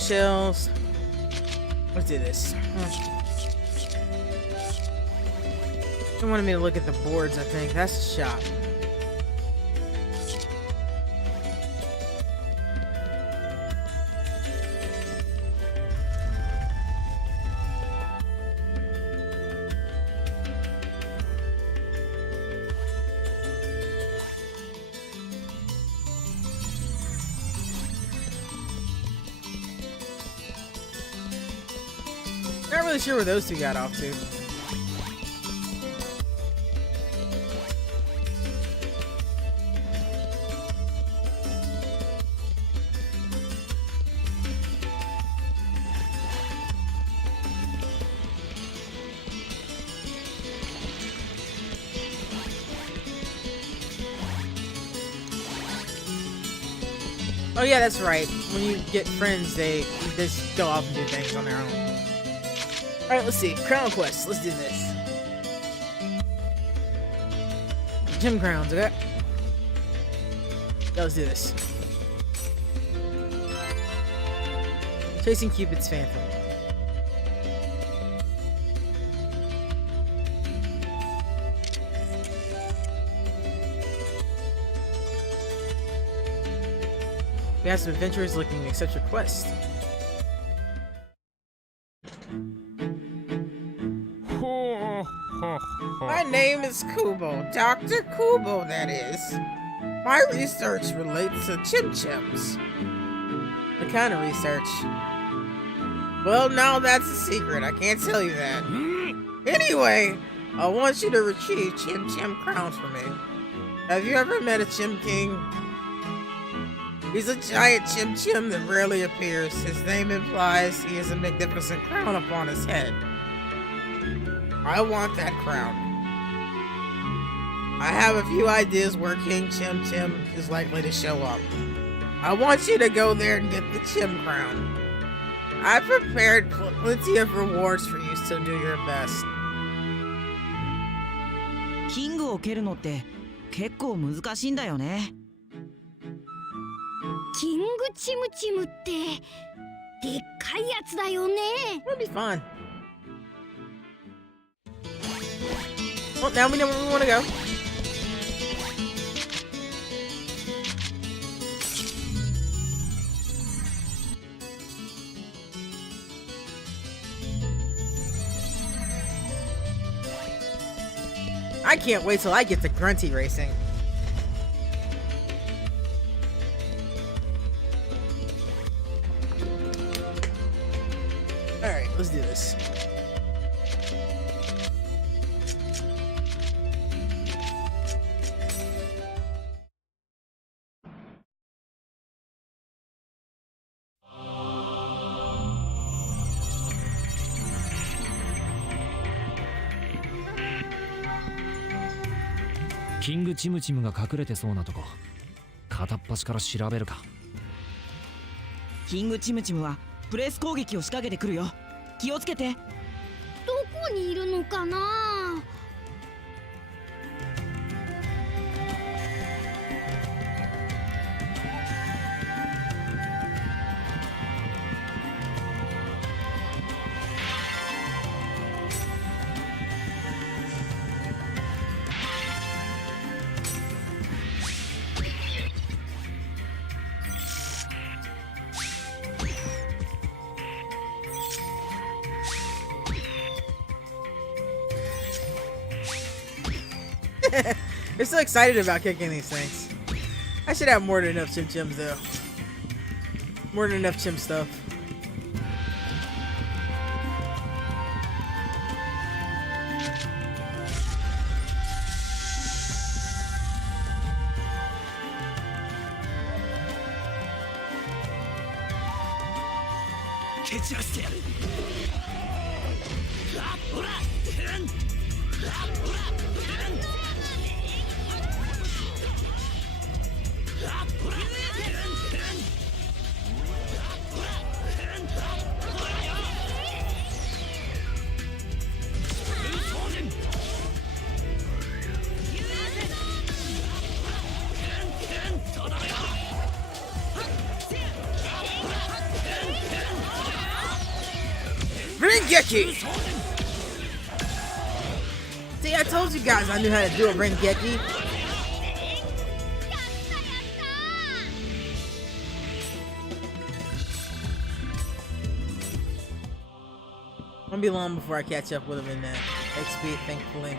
Shells. Let's do this. They wanted me to look at the boards, I think. That's a shot. Not really sure where those two got off to. Oh yeah, that's right. When you get friends, they just go off and do things on their own. Alright, let's see. Crown Quest. Let's do this. Gym Crowns, okay? Yeah, let's do this. Chasing Cupid's Phantom. We have some adventurers looking to accept your quest. My name is Kubo, Dr. Kubo, that is. My research relates to chim-chims. What kind of research? Well, now that's a secret. I can't tell you that. Anyway, I want you to retrieve Chim Chim crowns for me. Have you ever met a Chim King? He's a giant Chim Chim that rarely appears. His name implies he has a magnificent crown upon his head. I want that crown. I have a few ideas where King Chim Chim is likely to show up. I want you to go there and get the Chim crown. I prepared plenty of rewards for you, so do your best. キングを蹴るのって結構難しいんだよね。キングチムチムってでっかいやつだよね。 That'll be fun. Well, now we know where we want to go. I can't wait till I get to Grunty Racing. Alright, let's do this.「キングチムチムが隠れてそうなとこ片っ端から調べるか」。キングチムチムはプレス攻撃を仕掛けてくるよ。気をつけて。どこにいるのかな。They're so excited about kicking these things. I should have more than enough Chim Chims though. More than enough Chim stuff. Rengeki! See, I told you guys I knew how to do a Rengeki. Won't be long before I catch up with him in that XP, thankfully.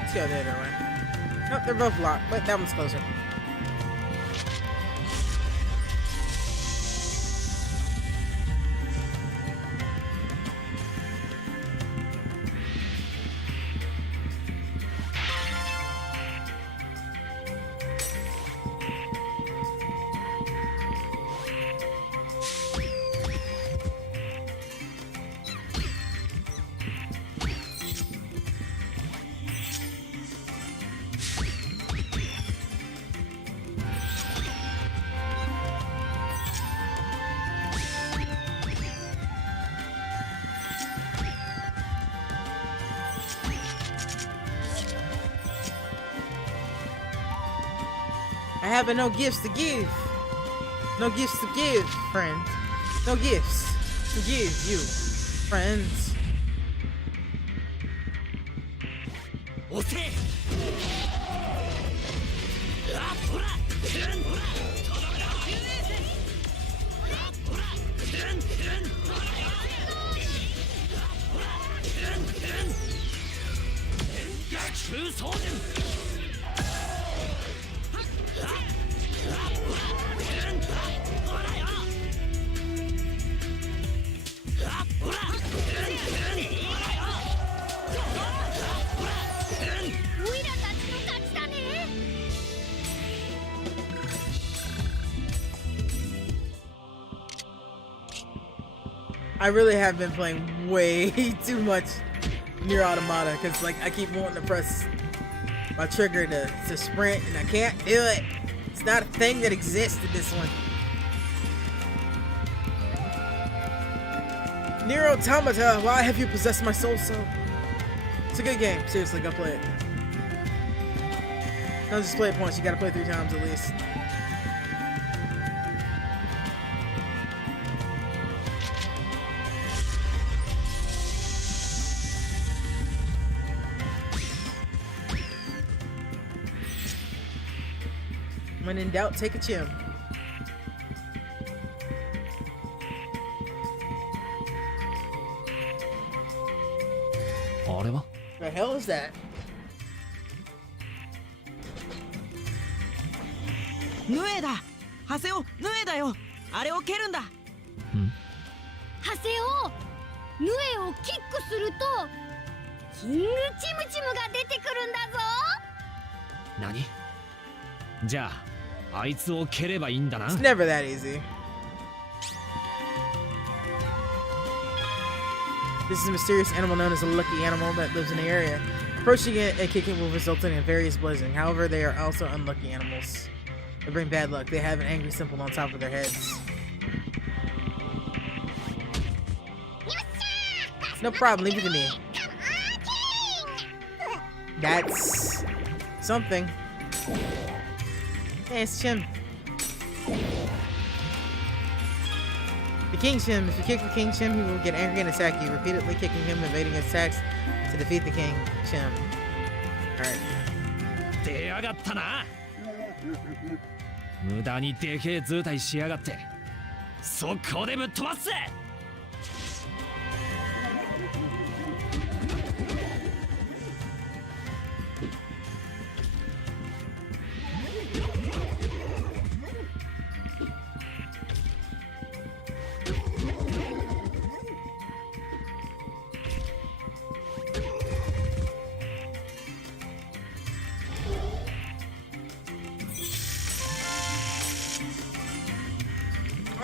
Let's go the other way. Nope, they're both locked, but that one's closer. I have no gifts to give. No gifts to give, friend. No gifts to give you, friends. オイラたちの勝ちだね。 I really have been playing way too much Nier Automata because like I keep wanting to press my trigger to sprint and I can't do it. It's not a thing that exists in this one. Nier Automata, why have you possessed my soul so? It's a good game. Seriously, go play it. Don't just play it once. You gotta play 3 times at least. When in doubt, take a chim. What? The hell is that? ヌエだ。ハセオ、ヌエだよ。あれを蹴るんだ。ハセオ、ヌエをキックするとキングチムチムが出てくるんだぞ。何？じゃああいつを蹴ればいいんだな。 It's never that easy. This is a mysterious animal known as a lucky animal that lives in the area. Approaching it and kicking will result in various blazing. However, they are also unlucky animals. They bring bad luck. They have an angry symbol on top of their heads. No problem, leave it to me. That's something. Hey, it's Chim. The King Chim. If you kick the King Chim, he will get angry and attack you, repeatedly kicking him, evading his attacks to defeat the King Chim. Alright. 出やがったな。無駄にでけえ図体しやがって。速攻でぶっ飛ばすぜ。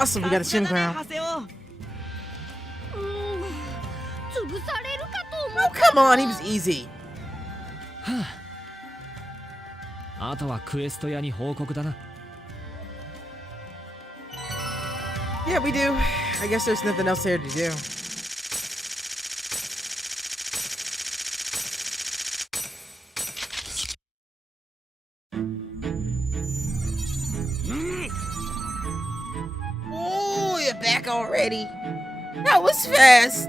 Awesome, we got a Chim さすがだね、 crown. ハセオ。潰されるかと思 Oh, った。 come on, he was easy. あとはクエスト屋に報告だな。 Yeah, we do. I guess there's nothing else here to do. Oh, you're back already. That was fast.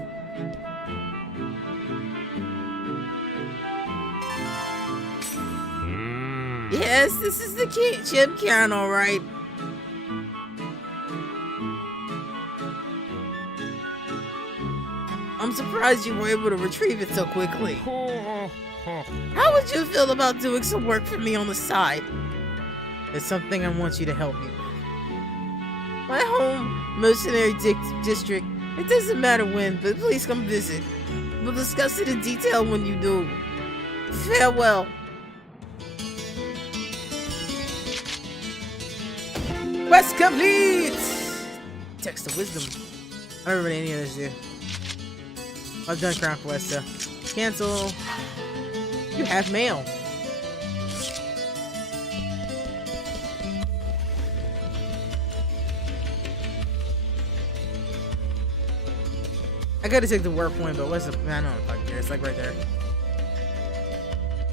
Yes, this is the Chim count, all right. I'm surprised you were able to retrieve it so quickly. How would you feel about doing some work for me on the side? It's something I want you to help me with. My home mercenary district. It doesn't matter when, but please come visit. We'll discuss it in detail when you do. Farewell. Quest complete! Text of wisdom. I don't remember any of this, dude. I've done Crown Quest, so. Cancel. You have mail. I gotta take the work point, but what's the. I don't know if I can care. It's like right there.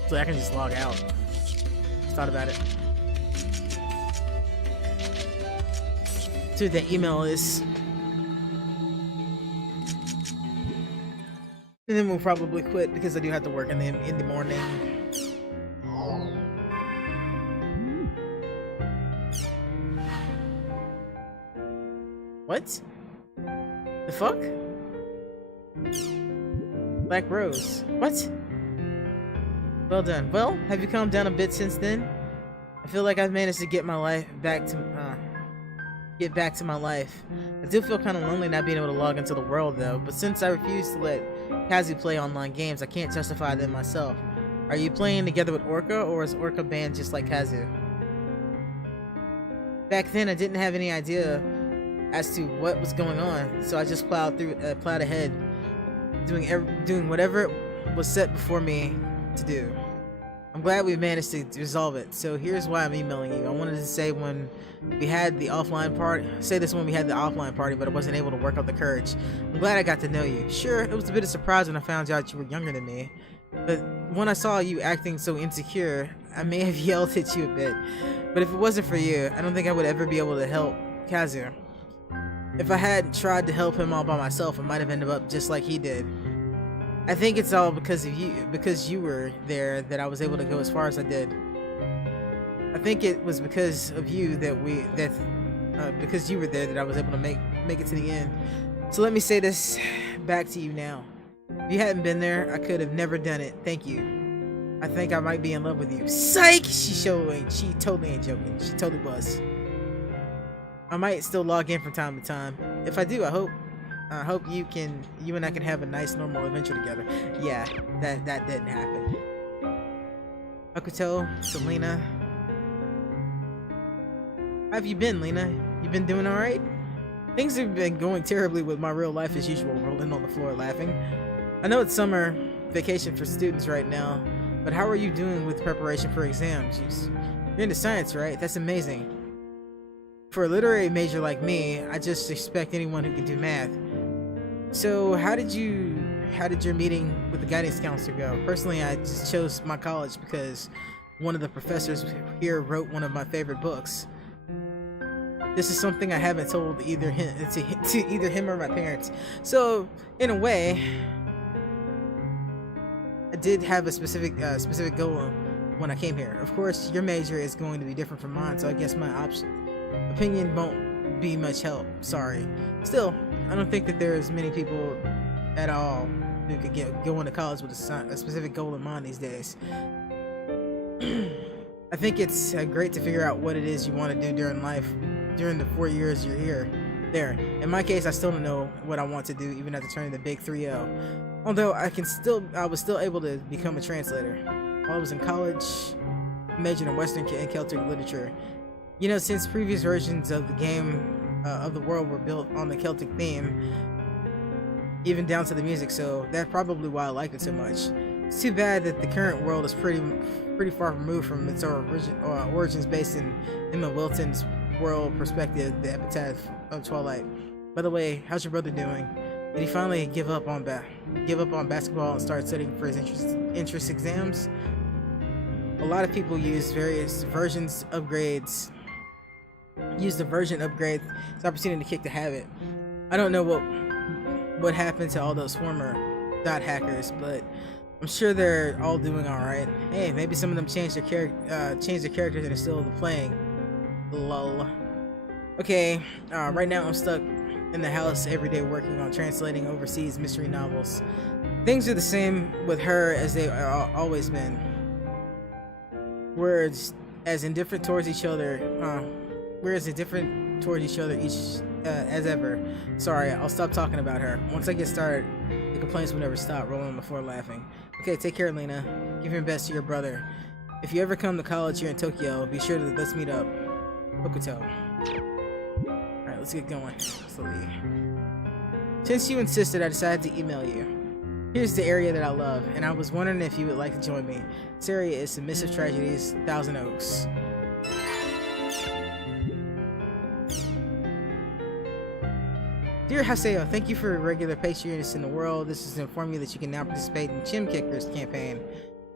So I can just log out. Just thought about it. See what that email is. And then we'll probably quit because I do have to work in the morning. What? The fuck? Black Rose. What? Well done. Well, have you calmed down a bit since then? I feel like I've managed to get my life back to my life. I do feel kind of lonely not being able to log into the world though, but since I refuse to let Kazu play online games, I can't justify them myself. Are you playing together with Orca, or is Orca banned just like Kazu? Back then I didn't have any idea as to what was going on, so I just plowed ahead, doing whatever was set before me to do. I'm glad we managed to resolve it, so here's why I'm emailing you. I wanted to say when we had the offline party, but I wasn't able to work up the courage. I'm glad I got to know you. Sure, it was a bit of surprise when I found out you were younger than me, but when I saw you acting so insecure, I may have yelled at you a bit. But if it wasn't for you, I don't think I would ever be able to help Kazu. If I had tried to help him all by myself, I might have ended up just like he did. I think it's all because of you, because you were there, that I was able to go as far as I did. I think it was because of you because you were there that I was able to make it to the end. So let me say this back to you now. If you hadn't been there, I could have never done it. Thank you. I think I might be in love with you. Psych! She totally ain't joking. She totally was. I might still log in from time to time. If I do, I hope you and I can have a nice normal adventure together. Yeah, that didn't happen. Okuto, Selena. How have you been, Lena? You been doing alright? Things have been going terribly with my real life as usual, rolling on the floor laughing. I know it's summer vacation for students right now, but how are you doing with preparation for exams? You're into science, right? That's amazing. For a literary major like me, I just expect anyone who can do math. So how did your meeting with the guidance counselor go? Personally, I just chose my college because one of the professors here wrote one of my favorite books. This is something I haven't told either him or my parents. So in a way, I did have a specific goal when I came here. Of course, your major is going to be different from mine, so I guess my opinion won't be much help. Sorry. Still, I don't think that there's many people at all who could go into college with a specific goal in mind these days. I think it's great to figure out what it is you want to do during the 4 years you're here. There. In my case, I still don't know what I want to do even after turning the big 3-0. Although I was still able to become a translator. While I was in college, I majored in Western and Celtic literature. You know, since previous versions of the game of the world were built on the Celtic theme, even down to the music, so that's probably why I liked it so much. It's too bad that the current world is pretty far removed from its origins based in Emma Wilton's world perspective, the epitaph of Twilight. By the way, how's your brother doing? Did he finally give up on basketball and start studying for his entrance exams? A lot of people use various versions upgrades. Use the version upgrade as opportunity to kick the habit. I don't know what happened to all those former dot hackers, but I'm sure they're all doing all right. Hey, maybe some of them changed their characters and are still playing. Lol. Okay, right now I'm stuck in the house every day working on translating overseas mystery novels. Things are the same with her as they are always been. We're as indifferent towards each other as ever. Sorry, I'll stop talking about her. Once I get started, the complaints will never stop, rolling on the floor laughing. Okay, take care, Lena. Give your best to your brother. If you ever come to college here in Tokyo, be sure to let's meet up. Hokuto. Alright, let's get going. Slowly. Since you insisted, I decided to email you. Here's the area that I love, and I was wondering if you would like to join me. This area is Submissive Tragedies, Thousand Oaks. Dear Haseo, thank you for your regular patronage in the world. This is to inform you that you can now participate in Chim Kicker's campaign.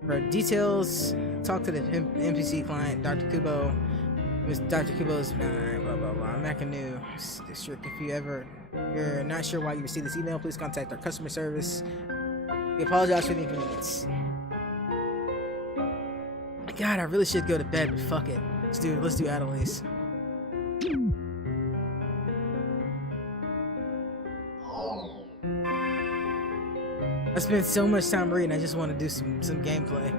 For details, talk to the NPC client, Dr. Kubo. It was Dr. Kubo's blah blah blah. Macanu district. If you're not sure why you received this email, please contact our customer service. We apologize for the inconvenience. God, I really should go to bed, but fuck it. Let's do Adelise. I spent so much time reading, I just want to do some gameplay.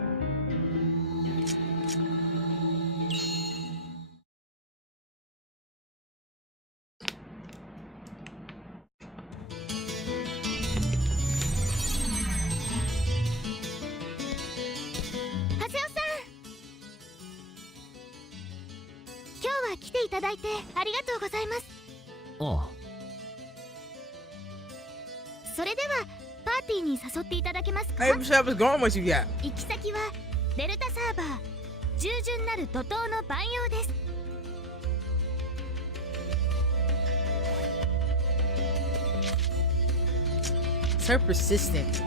Hey, what's up? What's going? What you got? 行き先はデルタサーバー従順なる怒涛の万葉です。 So persistent.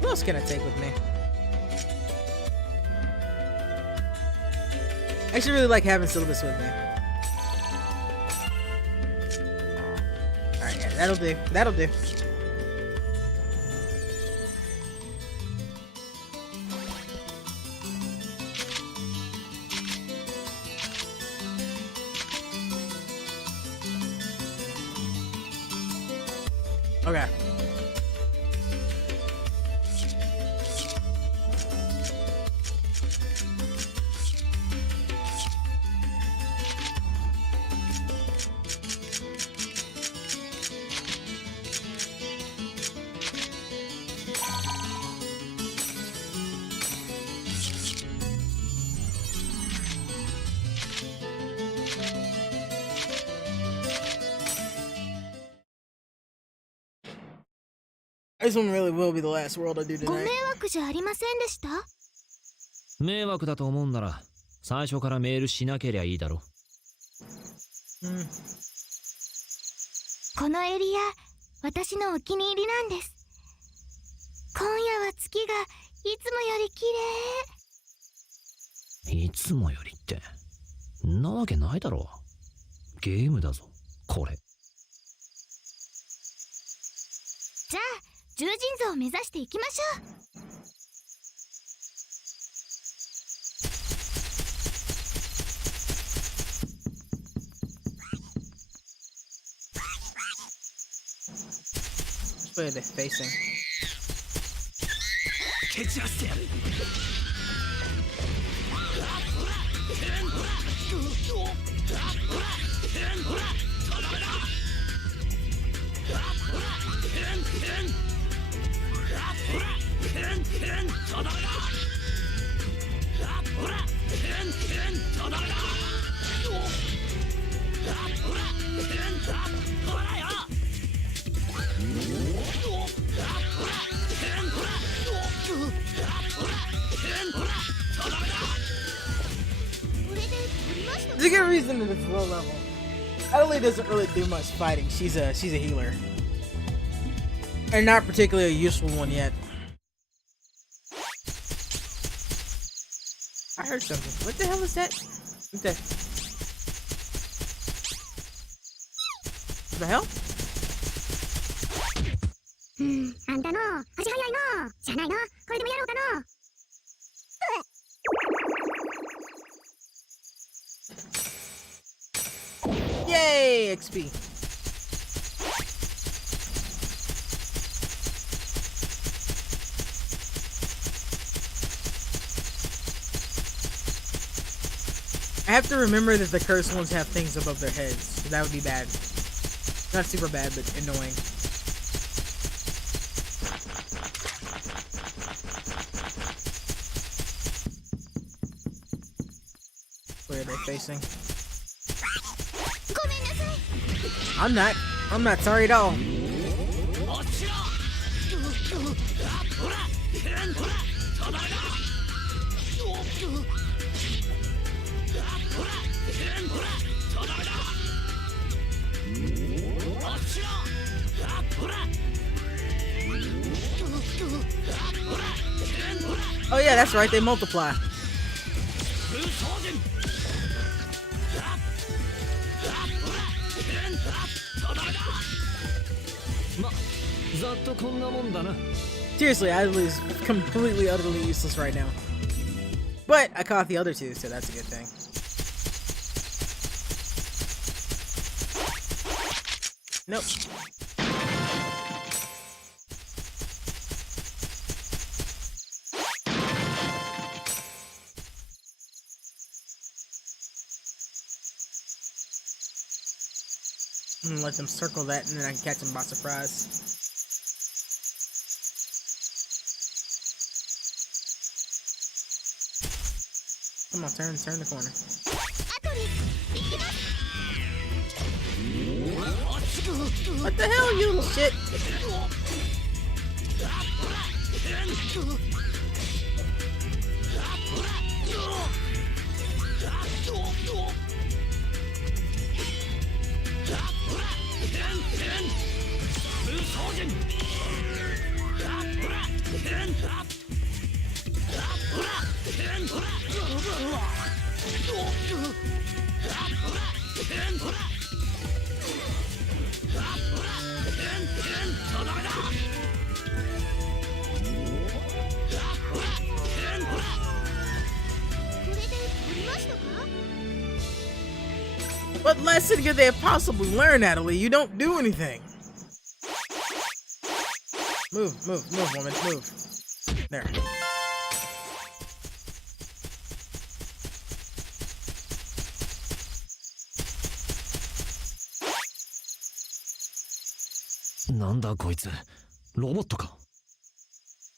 What else can I take with me? I actually really like having syllabus with me. Alright, yeah, that'll do. That'll do. Okay. This one really will be the last world I do ご迷 tonight. 惑じゃありませんでした？迷惑だと思うんなら最初からメールしなけりゃいいだろ。このエリア、私のお気に入りなんです。今夜は月がいつもより綺麗。いつもよりってんなわけないだろ。ゲームだぞこれ。じゃあ獣人像を目指していきましょう。 Which way are they facing? 蹴散らしてやる。There's a good reason that it's low level. Adelaide doesn't really do much fighting. She's a healer. And not particularly a useful one yet. I heard something. What the hell is that? What the hell? あんたの足早いのじゃないのこれでもやろうかの。 Yay! XP. I have to remember that the cursed ones have things above their heads. That would be bad. Not super bad, but annoying. Where are they facing? I'm not sorry at all. Oh yeah, that's right, they multiply. ざっとこんなもんだな。 Seriously, Adley is completely, utterly useless right now. But I caught the other two, so that's a good thing. Nope. I'm gonna let them circle that, and then I can catch them by surprise. Come on, turn the corner. What the hell, you little shit? What lesson could they possibly learn, Natalie? You don't do anything. Move, woman, move. There. Nandaこいつ、ロボットか。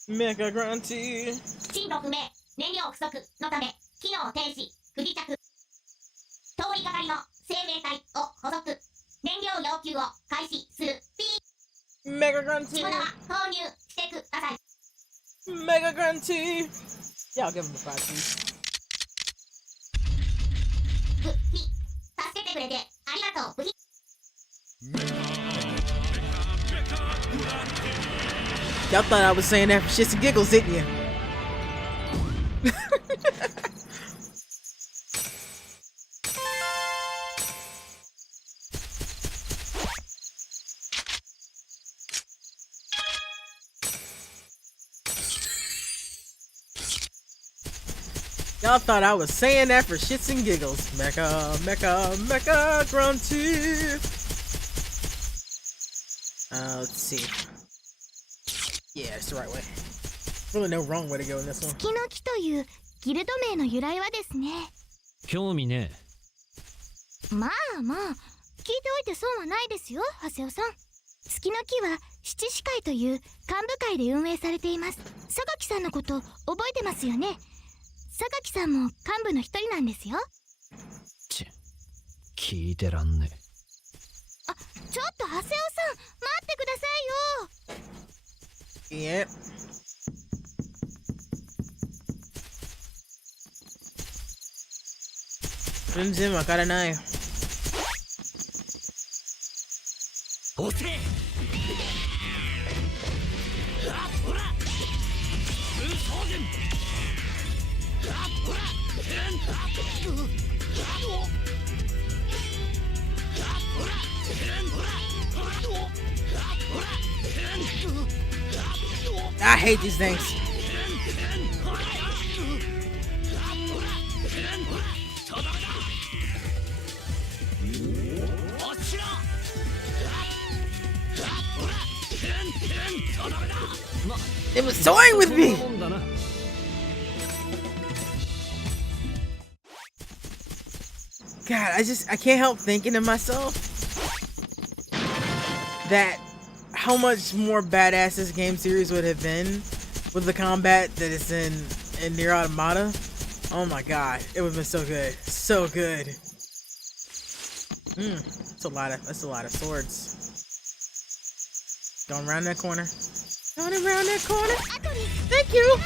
Mega Grunty. 進路不明、燃料不足のため機能停止、不時着。通りかかりの生命体を捕捉。燃料要求を開始する。Mega 自 Grunty. 分は投入してください。 Mega Grunty. Yeah, I'll give him the 5 please. 助けてくれてありがとう。ブヒ Y'all thought I was saying that for shits and giggles, didn't you? Y'all thought I was saying that for shits and giggles. Mecha Grunty. Let's see. Yeah, it's the right way. Really no wrong way to go in this one. 月の木というギルド名の由来はですね。興味ねまあまあ、聞いておいて損はないですよ、長谷尾さん。月の木は七支会という幹部会で運営されています。榊さんのこと覚えてますよね。榊さんも幹部の一人なんですよ。ち、聞いてらんね。あ、ちょっと長谷尾さん、待ってくださいよ。Yep. Zim, わからない。押せ。I hate these things. It was toying with me. God, I can't help thinking to myself that how much more badass this game series would have been with the combat that is in Nier Automata. Oh my god, it would have been so good, so good. That's a lot of swords. Going around that corner. Going around that corner. Thank you.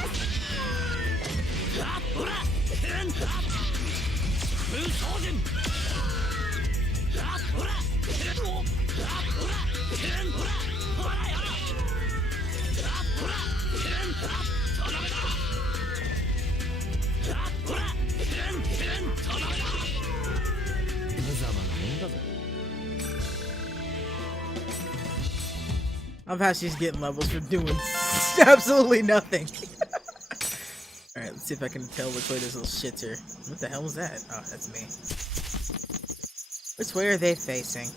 of how she's getting levels for doing absolutely nothing. Alright, let's see if I can tell which way this little shit's here. What the hell was that? Oh, that's me. Which way are they facing?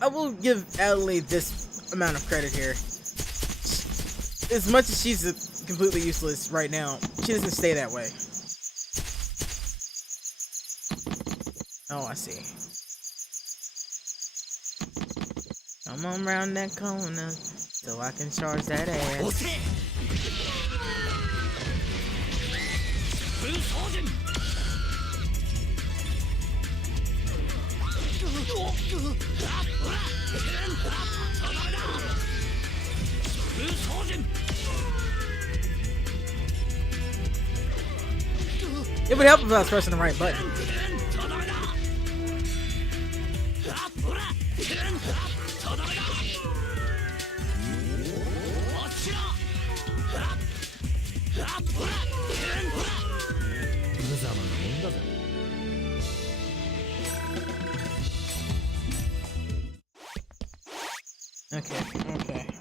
I will give Adelaide this amount of credit here. As much as she's completely useless right now, she doesn't stay that way. Oh, I see. Come on round that corner so I can charge that ass. It would help if I was pressing the right button.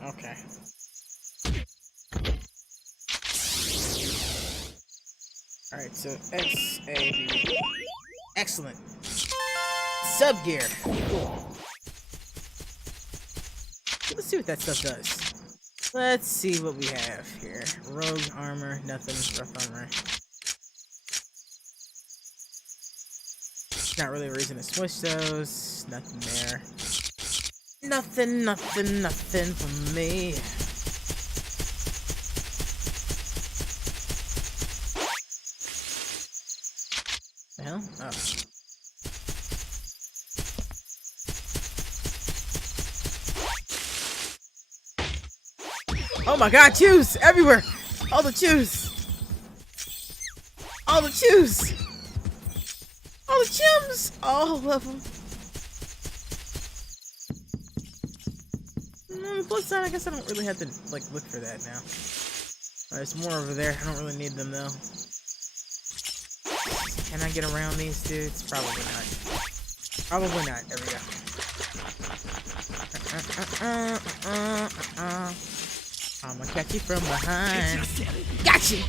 Okay. Alright, so X, A, B. Excellent. Sub-gear. Cool. Let's see what that stuff does. Let's see what we have here. Rogue armor, nothing. Rough armor. Not really a reason to switch those. Nothing there. Nothing for me. The hell? Oh my god, chews! Everywhere! All the chews! All the chews! All the chems! All of them. Plus side, I guess I don't really have to like look for that now. There's more over there. I don't really need them though. Can I get around these dudes? Probably not. Probably not. There we go. I'ma catch you from behind. Gotcha!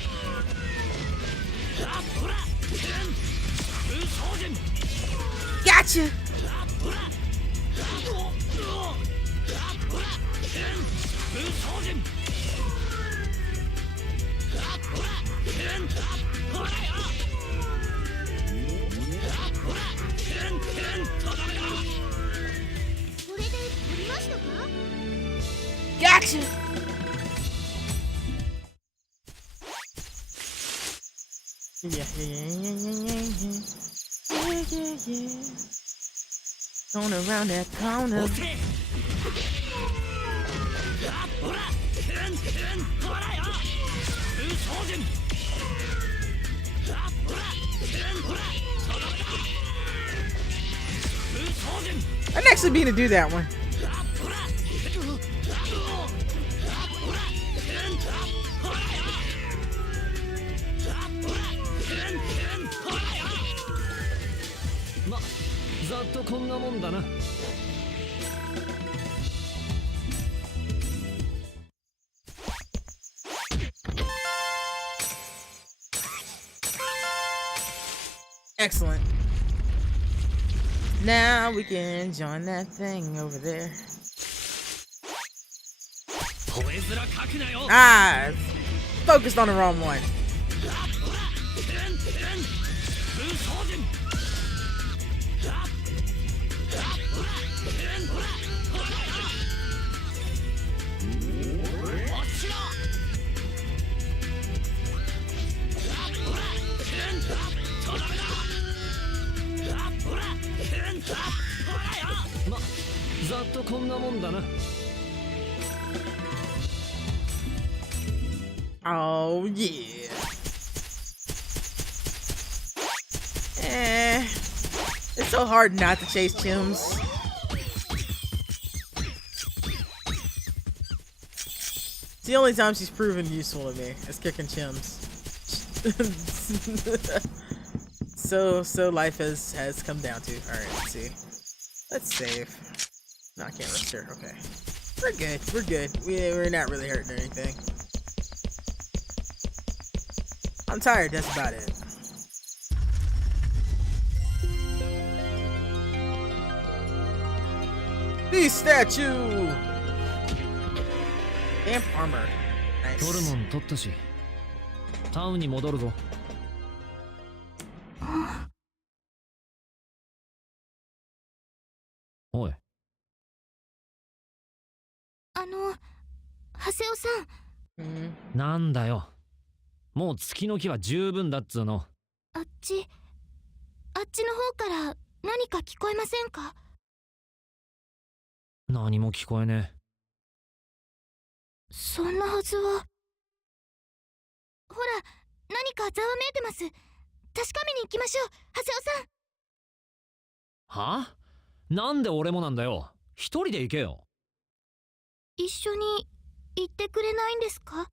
Gotcha! Gotcha! Yeah. Going around that corner. I'd actually mean to do that one. Excellent. Now we can join that thing over there. Ah, focused on the wrong one. そんなもんだな。Oh yeah. It's so hard not to chase chims. It's the only time she's proven useful to me is kicking chims. So life has come down to. All right, let's see. Let's save. No, I can't rest her. Okay, we're good. We're good. We're not really hurting or anything. I'm tired. That's about it. The statue. Damn armor. 取る Nice. もん取ったし、タウンに戻るぞ。おい。ハセオさん、Mm. なんだよ。もう月の木は十分だっつうの。あっちの方から何か聞こえませんか？何も聞こえねそんなはずは。ほら、何かざわめいてます。確かめに行きましょう、ハセオさん。え。は？なんで俺もなんだよ。一人で行けよ。一緒に行ってくれないんですか？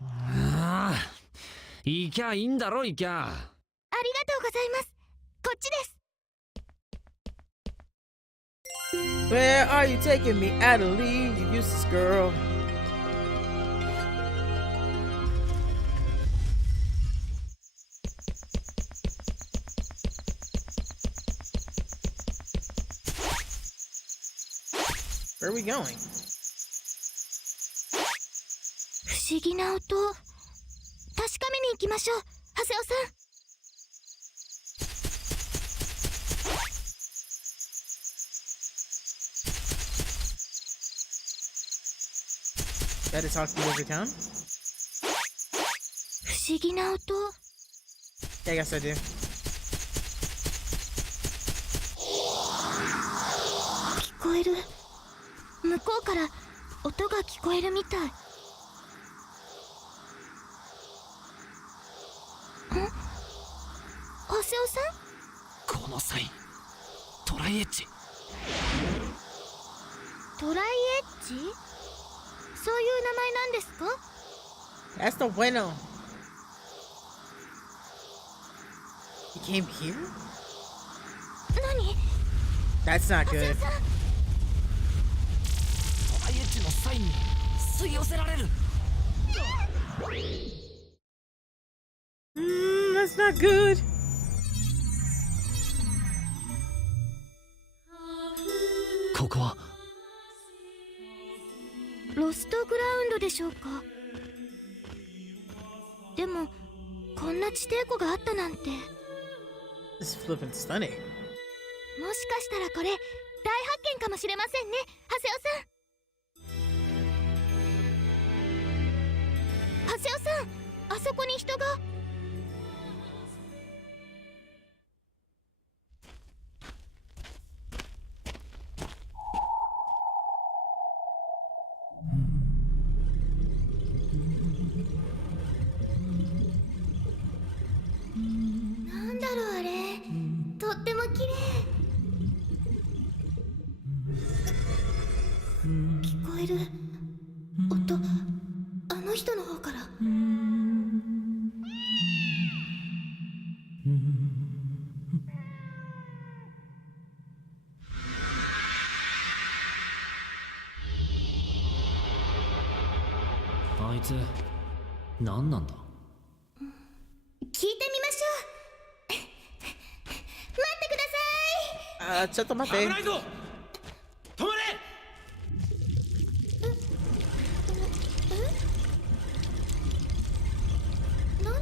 ああ、行きゃいいんだろ、行きゃ。ありがとうございます。こっちです。Where are you taking me, Adelie, you useless girl? Where are we going? 不思議な音。確かめに行きましょう、ハセオさん。That is talking over town? 不思議な音。 Yeah, I guess I do. 聞こえる。向こうから音が聞こえるみたい。ハセオさん？このサイン、トライエッジ。トライエッジ？そういう名前なんですか？ That's no bueno. He came here? 何？ That's not ハセオ good. さん？トライエッジのサインに吸い寄せられる。That's not good. ここはロストグラウンドでしょうか？でもこんな地底湖があったなんて。 This is flippin' stunning. もしかしたらこれ大発見かもしれませんね、ハセオさん。ハセオさん、あそこに人が。なんだろうあれ、とっても綺麗。聞こえる音、あの人の方から。あいつ何なんだ。聞いてみましょう。待ってください。ちょっと待って。危ないぞ。止まれ。何？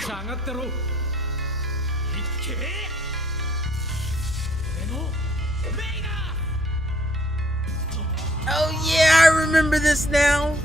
下がってろ。いっけ俺のメイガ Oh yeah, I remember this now.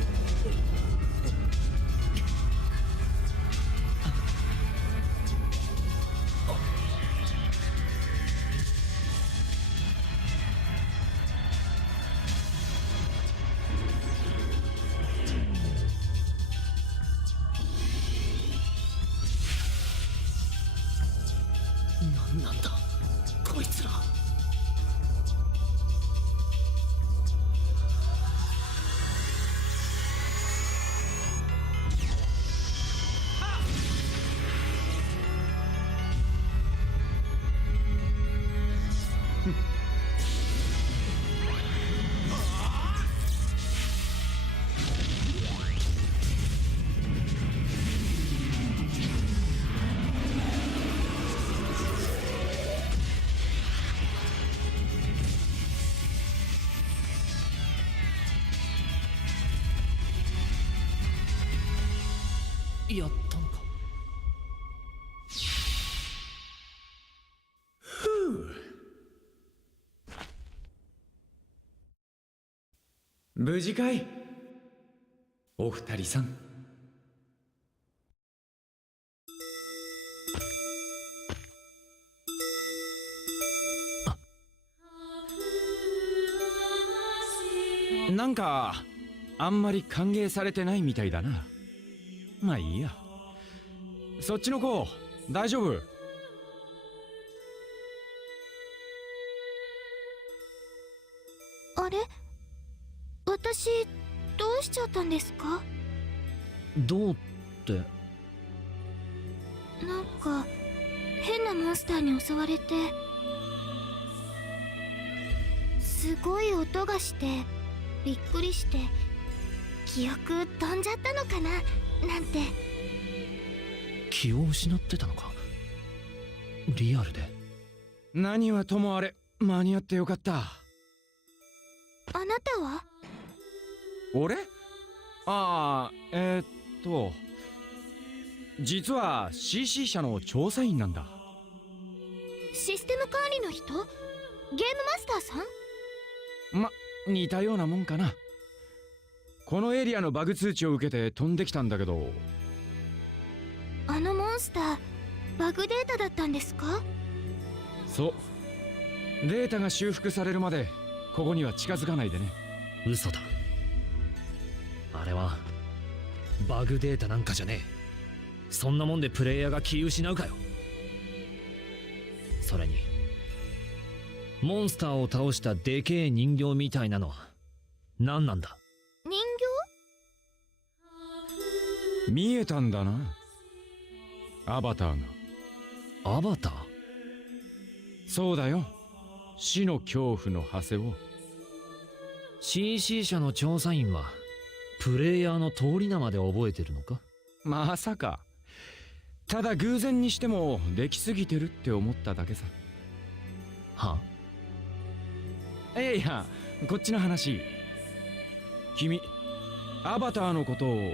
やったのか。無事かいお二人さん。なんかあんまり歓迎されてないみたいだな。まあいいや。そっちの子大丈夫？あれ、私どうしちゃったんですか？どうって。なんか変なモンスターに襲われて、すごい音がしてびっくりして記憶飛んじゃったのかななんて。気を失ってたのか。リアルで。何はともあれ間に合ってよかった。あなたは？俺？ああ、実は CC 社の調査員なんだ。システム管理の人？ゲームマスターさん？ま、似たようなもんかな。このエリアのバグ通知を受けて飛んできたんだけど。あのモンスター、バグデータだったんですか？そう。データが修復されるまでここには近づかないでね。嘘だ。あれはバグデータなんかじゃねえ。そんなもんでプレイヤーが気失うかよ。それにモンスターを倒したでけえ人形みたいなのは何なんだ？人見えたんだな、アバターが。アバター？そうだよ、死の恐怖の馳せを。 CC 社の調査員はプレイヤーの通り名まで覚えてるのか？まさか。ただ偶然にしてもできすぎてるって思っただけさ。は？いや、こっちの話。君アバターのことを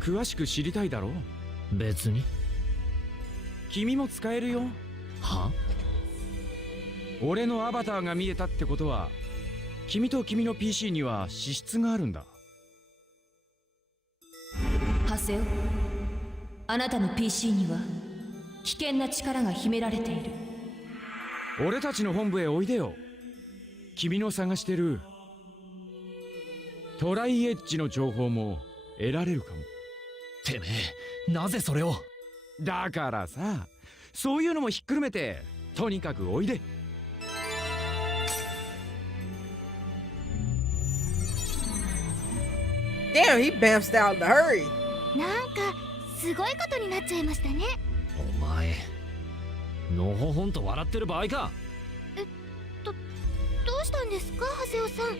詳しく知りたいだろう？別に。君も使えるよ。は？俺のアバターが見えたってことは君と君の PC には資質があるんだ。ハセオ、あなたの PC には危険な力が秘められている。俺たちの本部へおいでよ。君の探してるトライエッジの情報も得られるかも。てめえ、なぜそれを？だからさ、そういうのもひっくるめてとにかくおいで。Damn, he bounced out in a hurry. なんかすごいことになっちゃいましたね。お前、のほほんと笑ってる場合か。どうしたんですか、ハセオさん。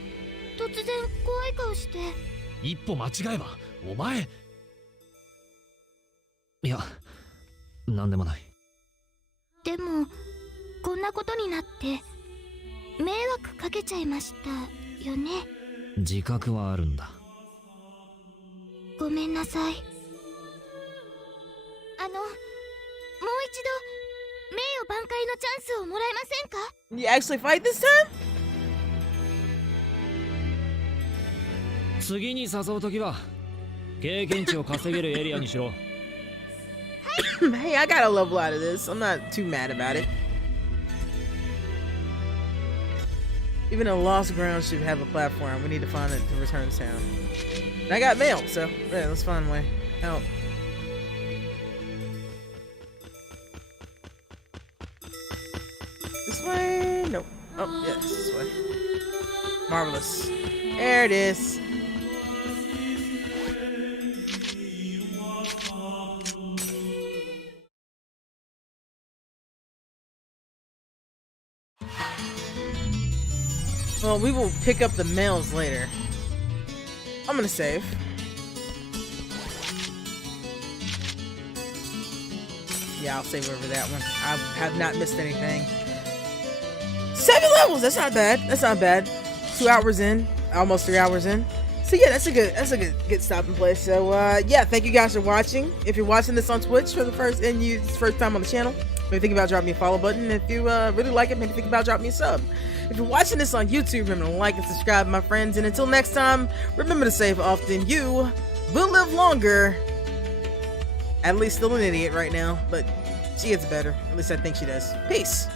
突然怖い顔して。一歩間違えばお前。いや、なんでもない。でもこんなことになって迷惑かけちゃいましたよね。自覚はあるんだ。ごめんなさい。もう一度名誉挽回のチャンスをもらえませんか？ You actually fight this time? 次に誘うときは経験値を稼げるエリアにしろ。Hey, I got a level out of this. I'm not too mad about it. Even a lost ground should have a platform. We need to find it to return town. And I got mail, so yeah, let's find a way out. This way? Nope. Oh, yes, this way. Marvelous. There it is. Well, we will pick up the mails later. I'm gonna save. Yeah, I'll save over that one. I have not missed anything. 7 levels. That's not bad. That's not bad. 2 hours in, almost 3 hours in. So yeah, that's a good stopping place. So yeah, thank you guys for watching. If you're watching this on Twitch for the first time on the channel, maybe think about dropping me a follow button. If you really like it, maybe think about dropping me a sub. If you're watching this on YouTube, remember to like and subscribe, my friends. And until next time, remember to save often. You will live longer. At least still an idiot right now, but she gets better. At least I think she does. Peace.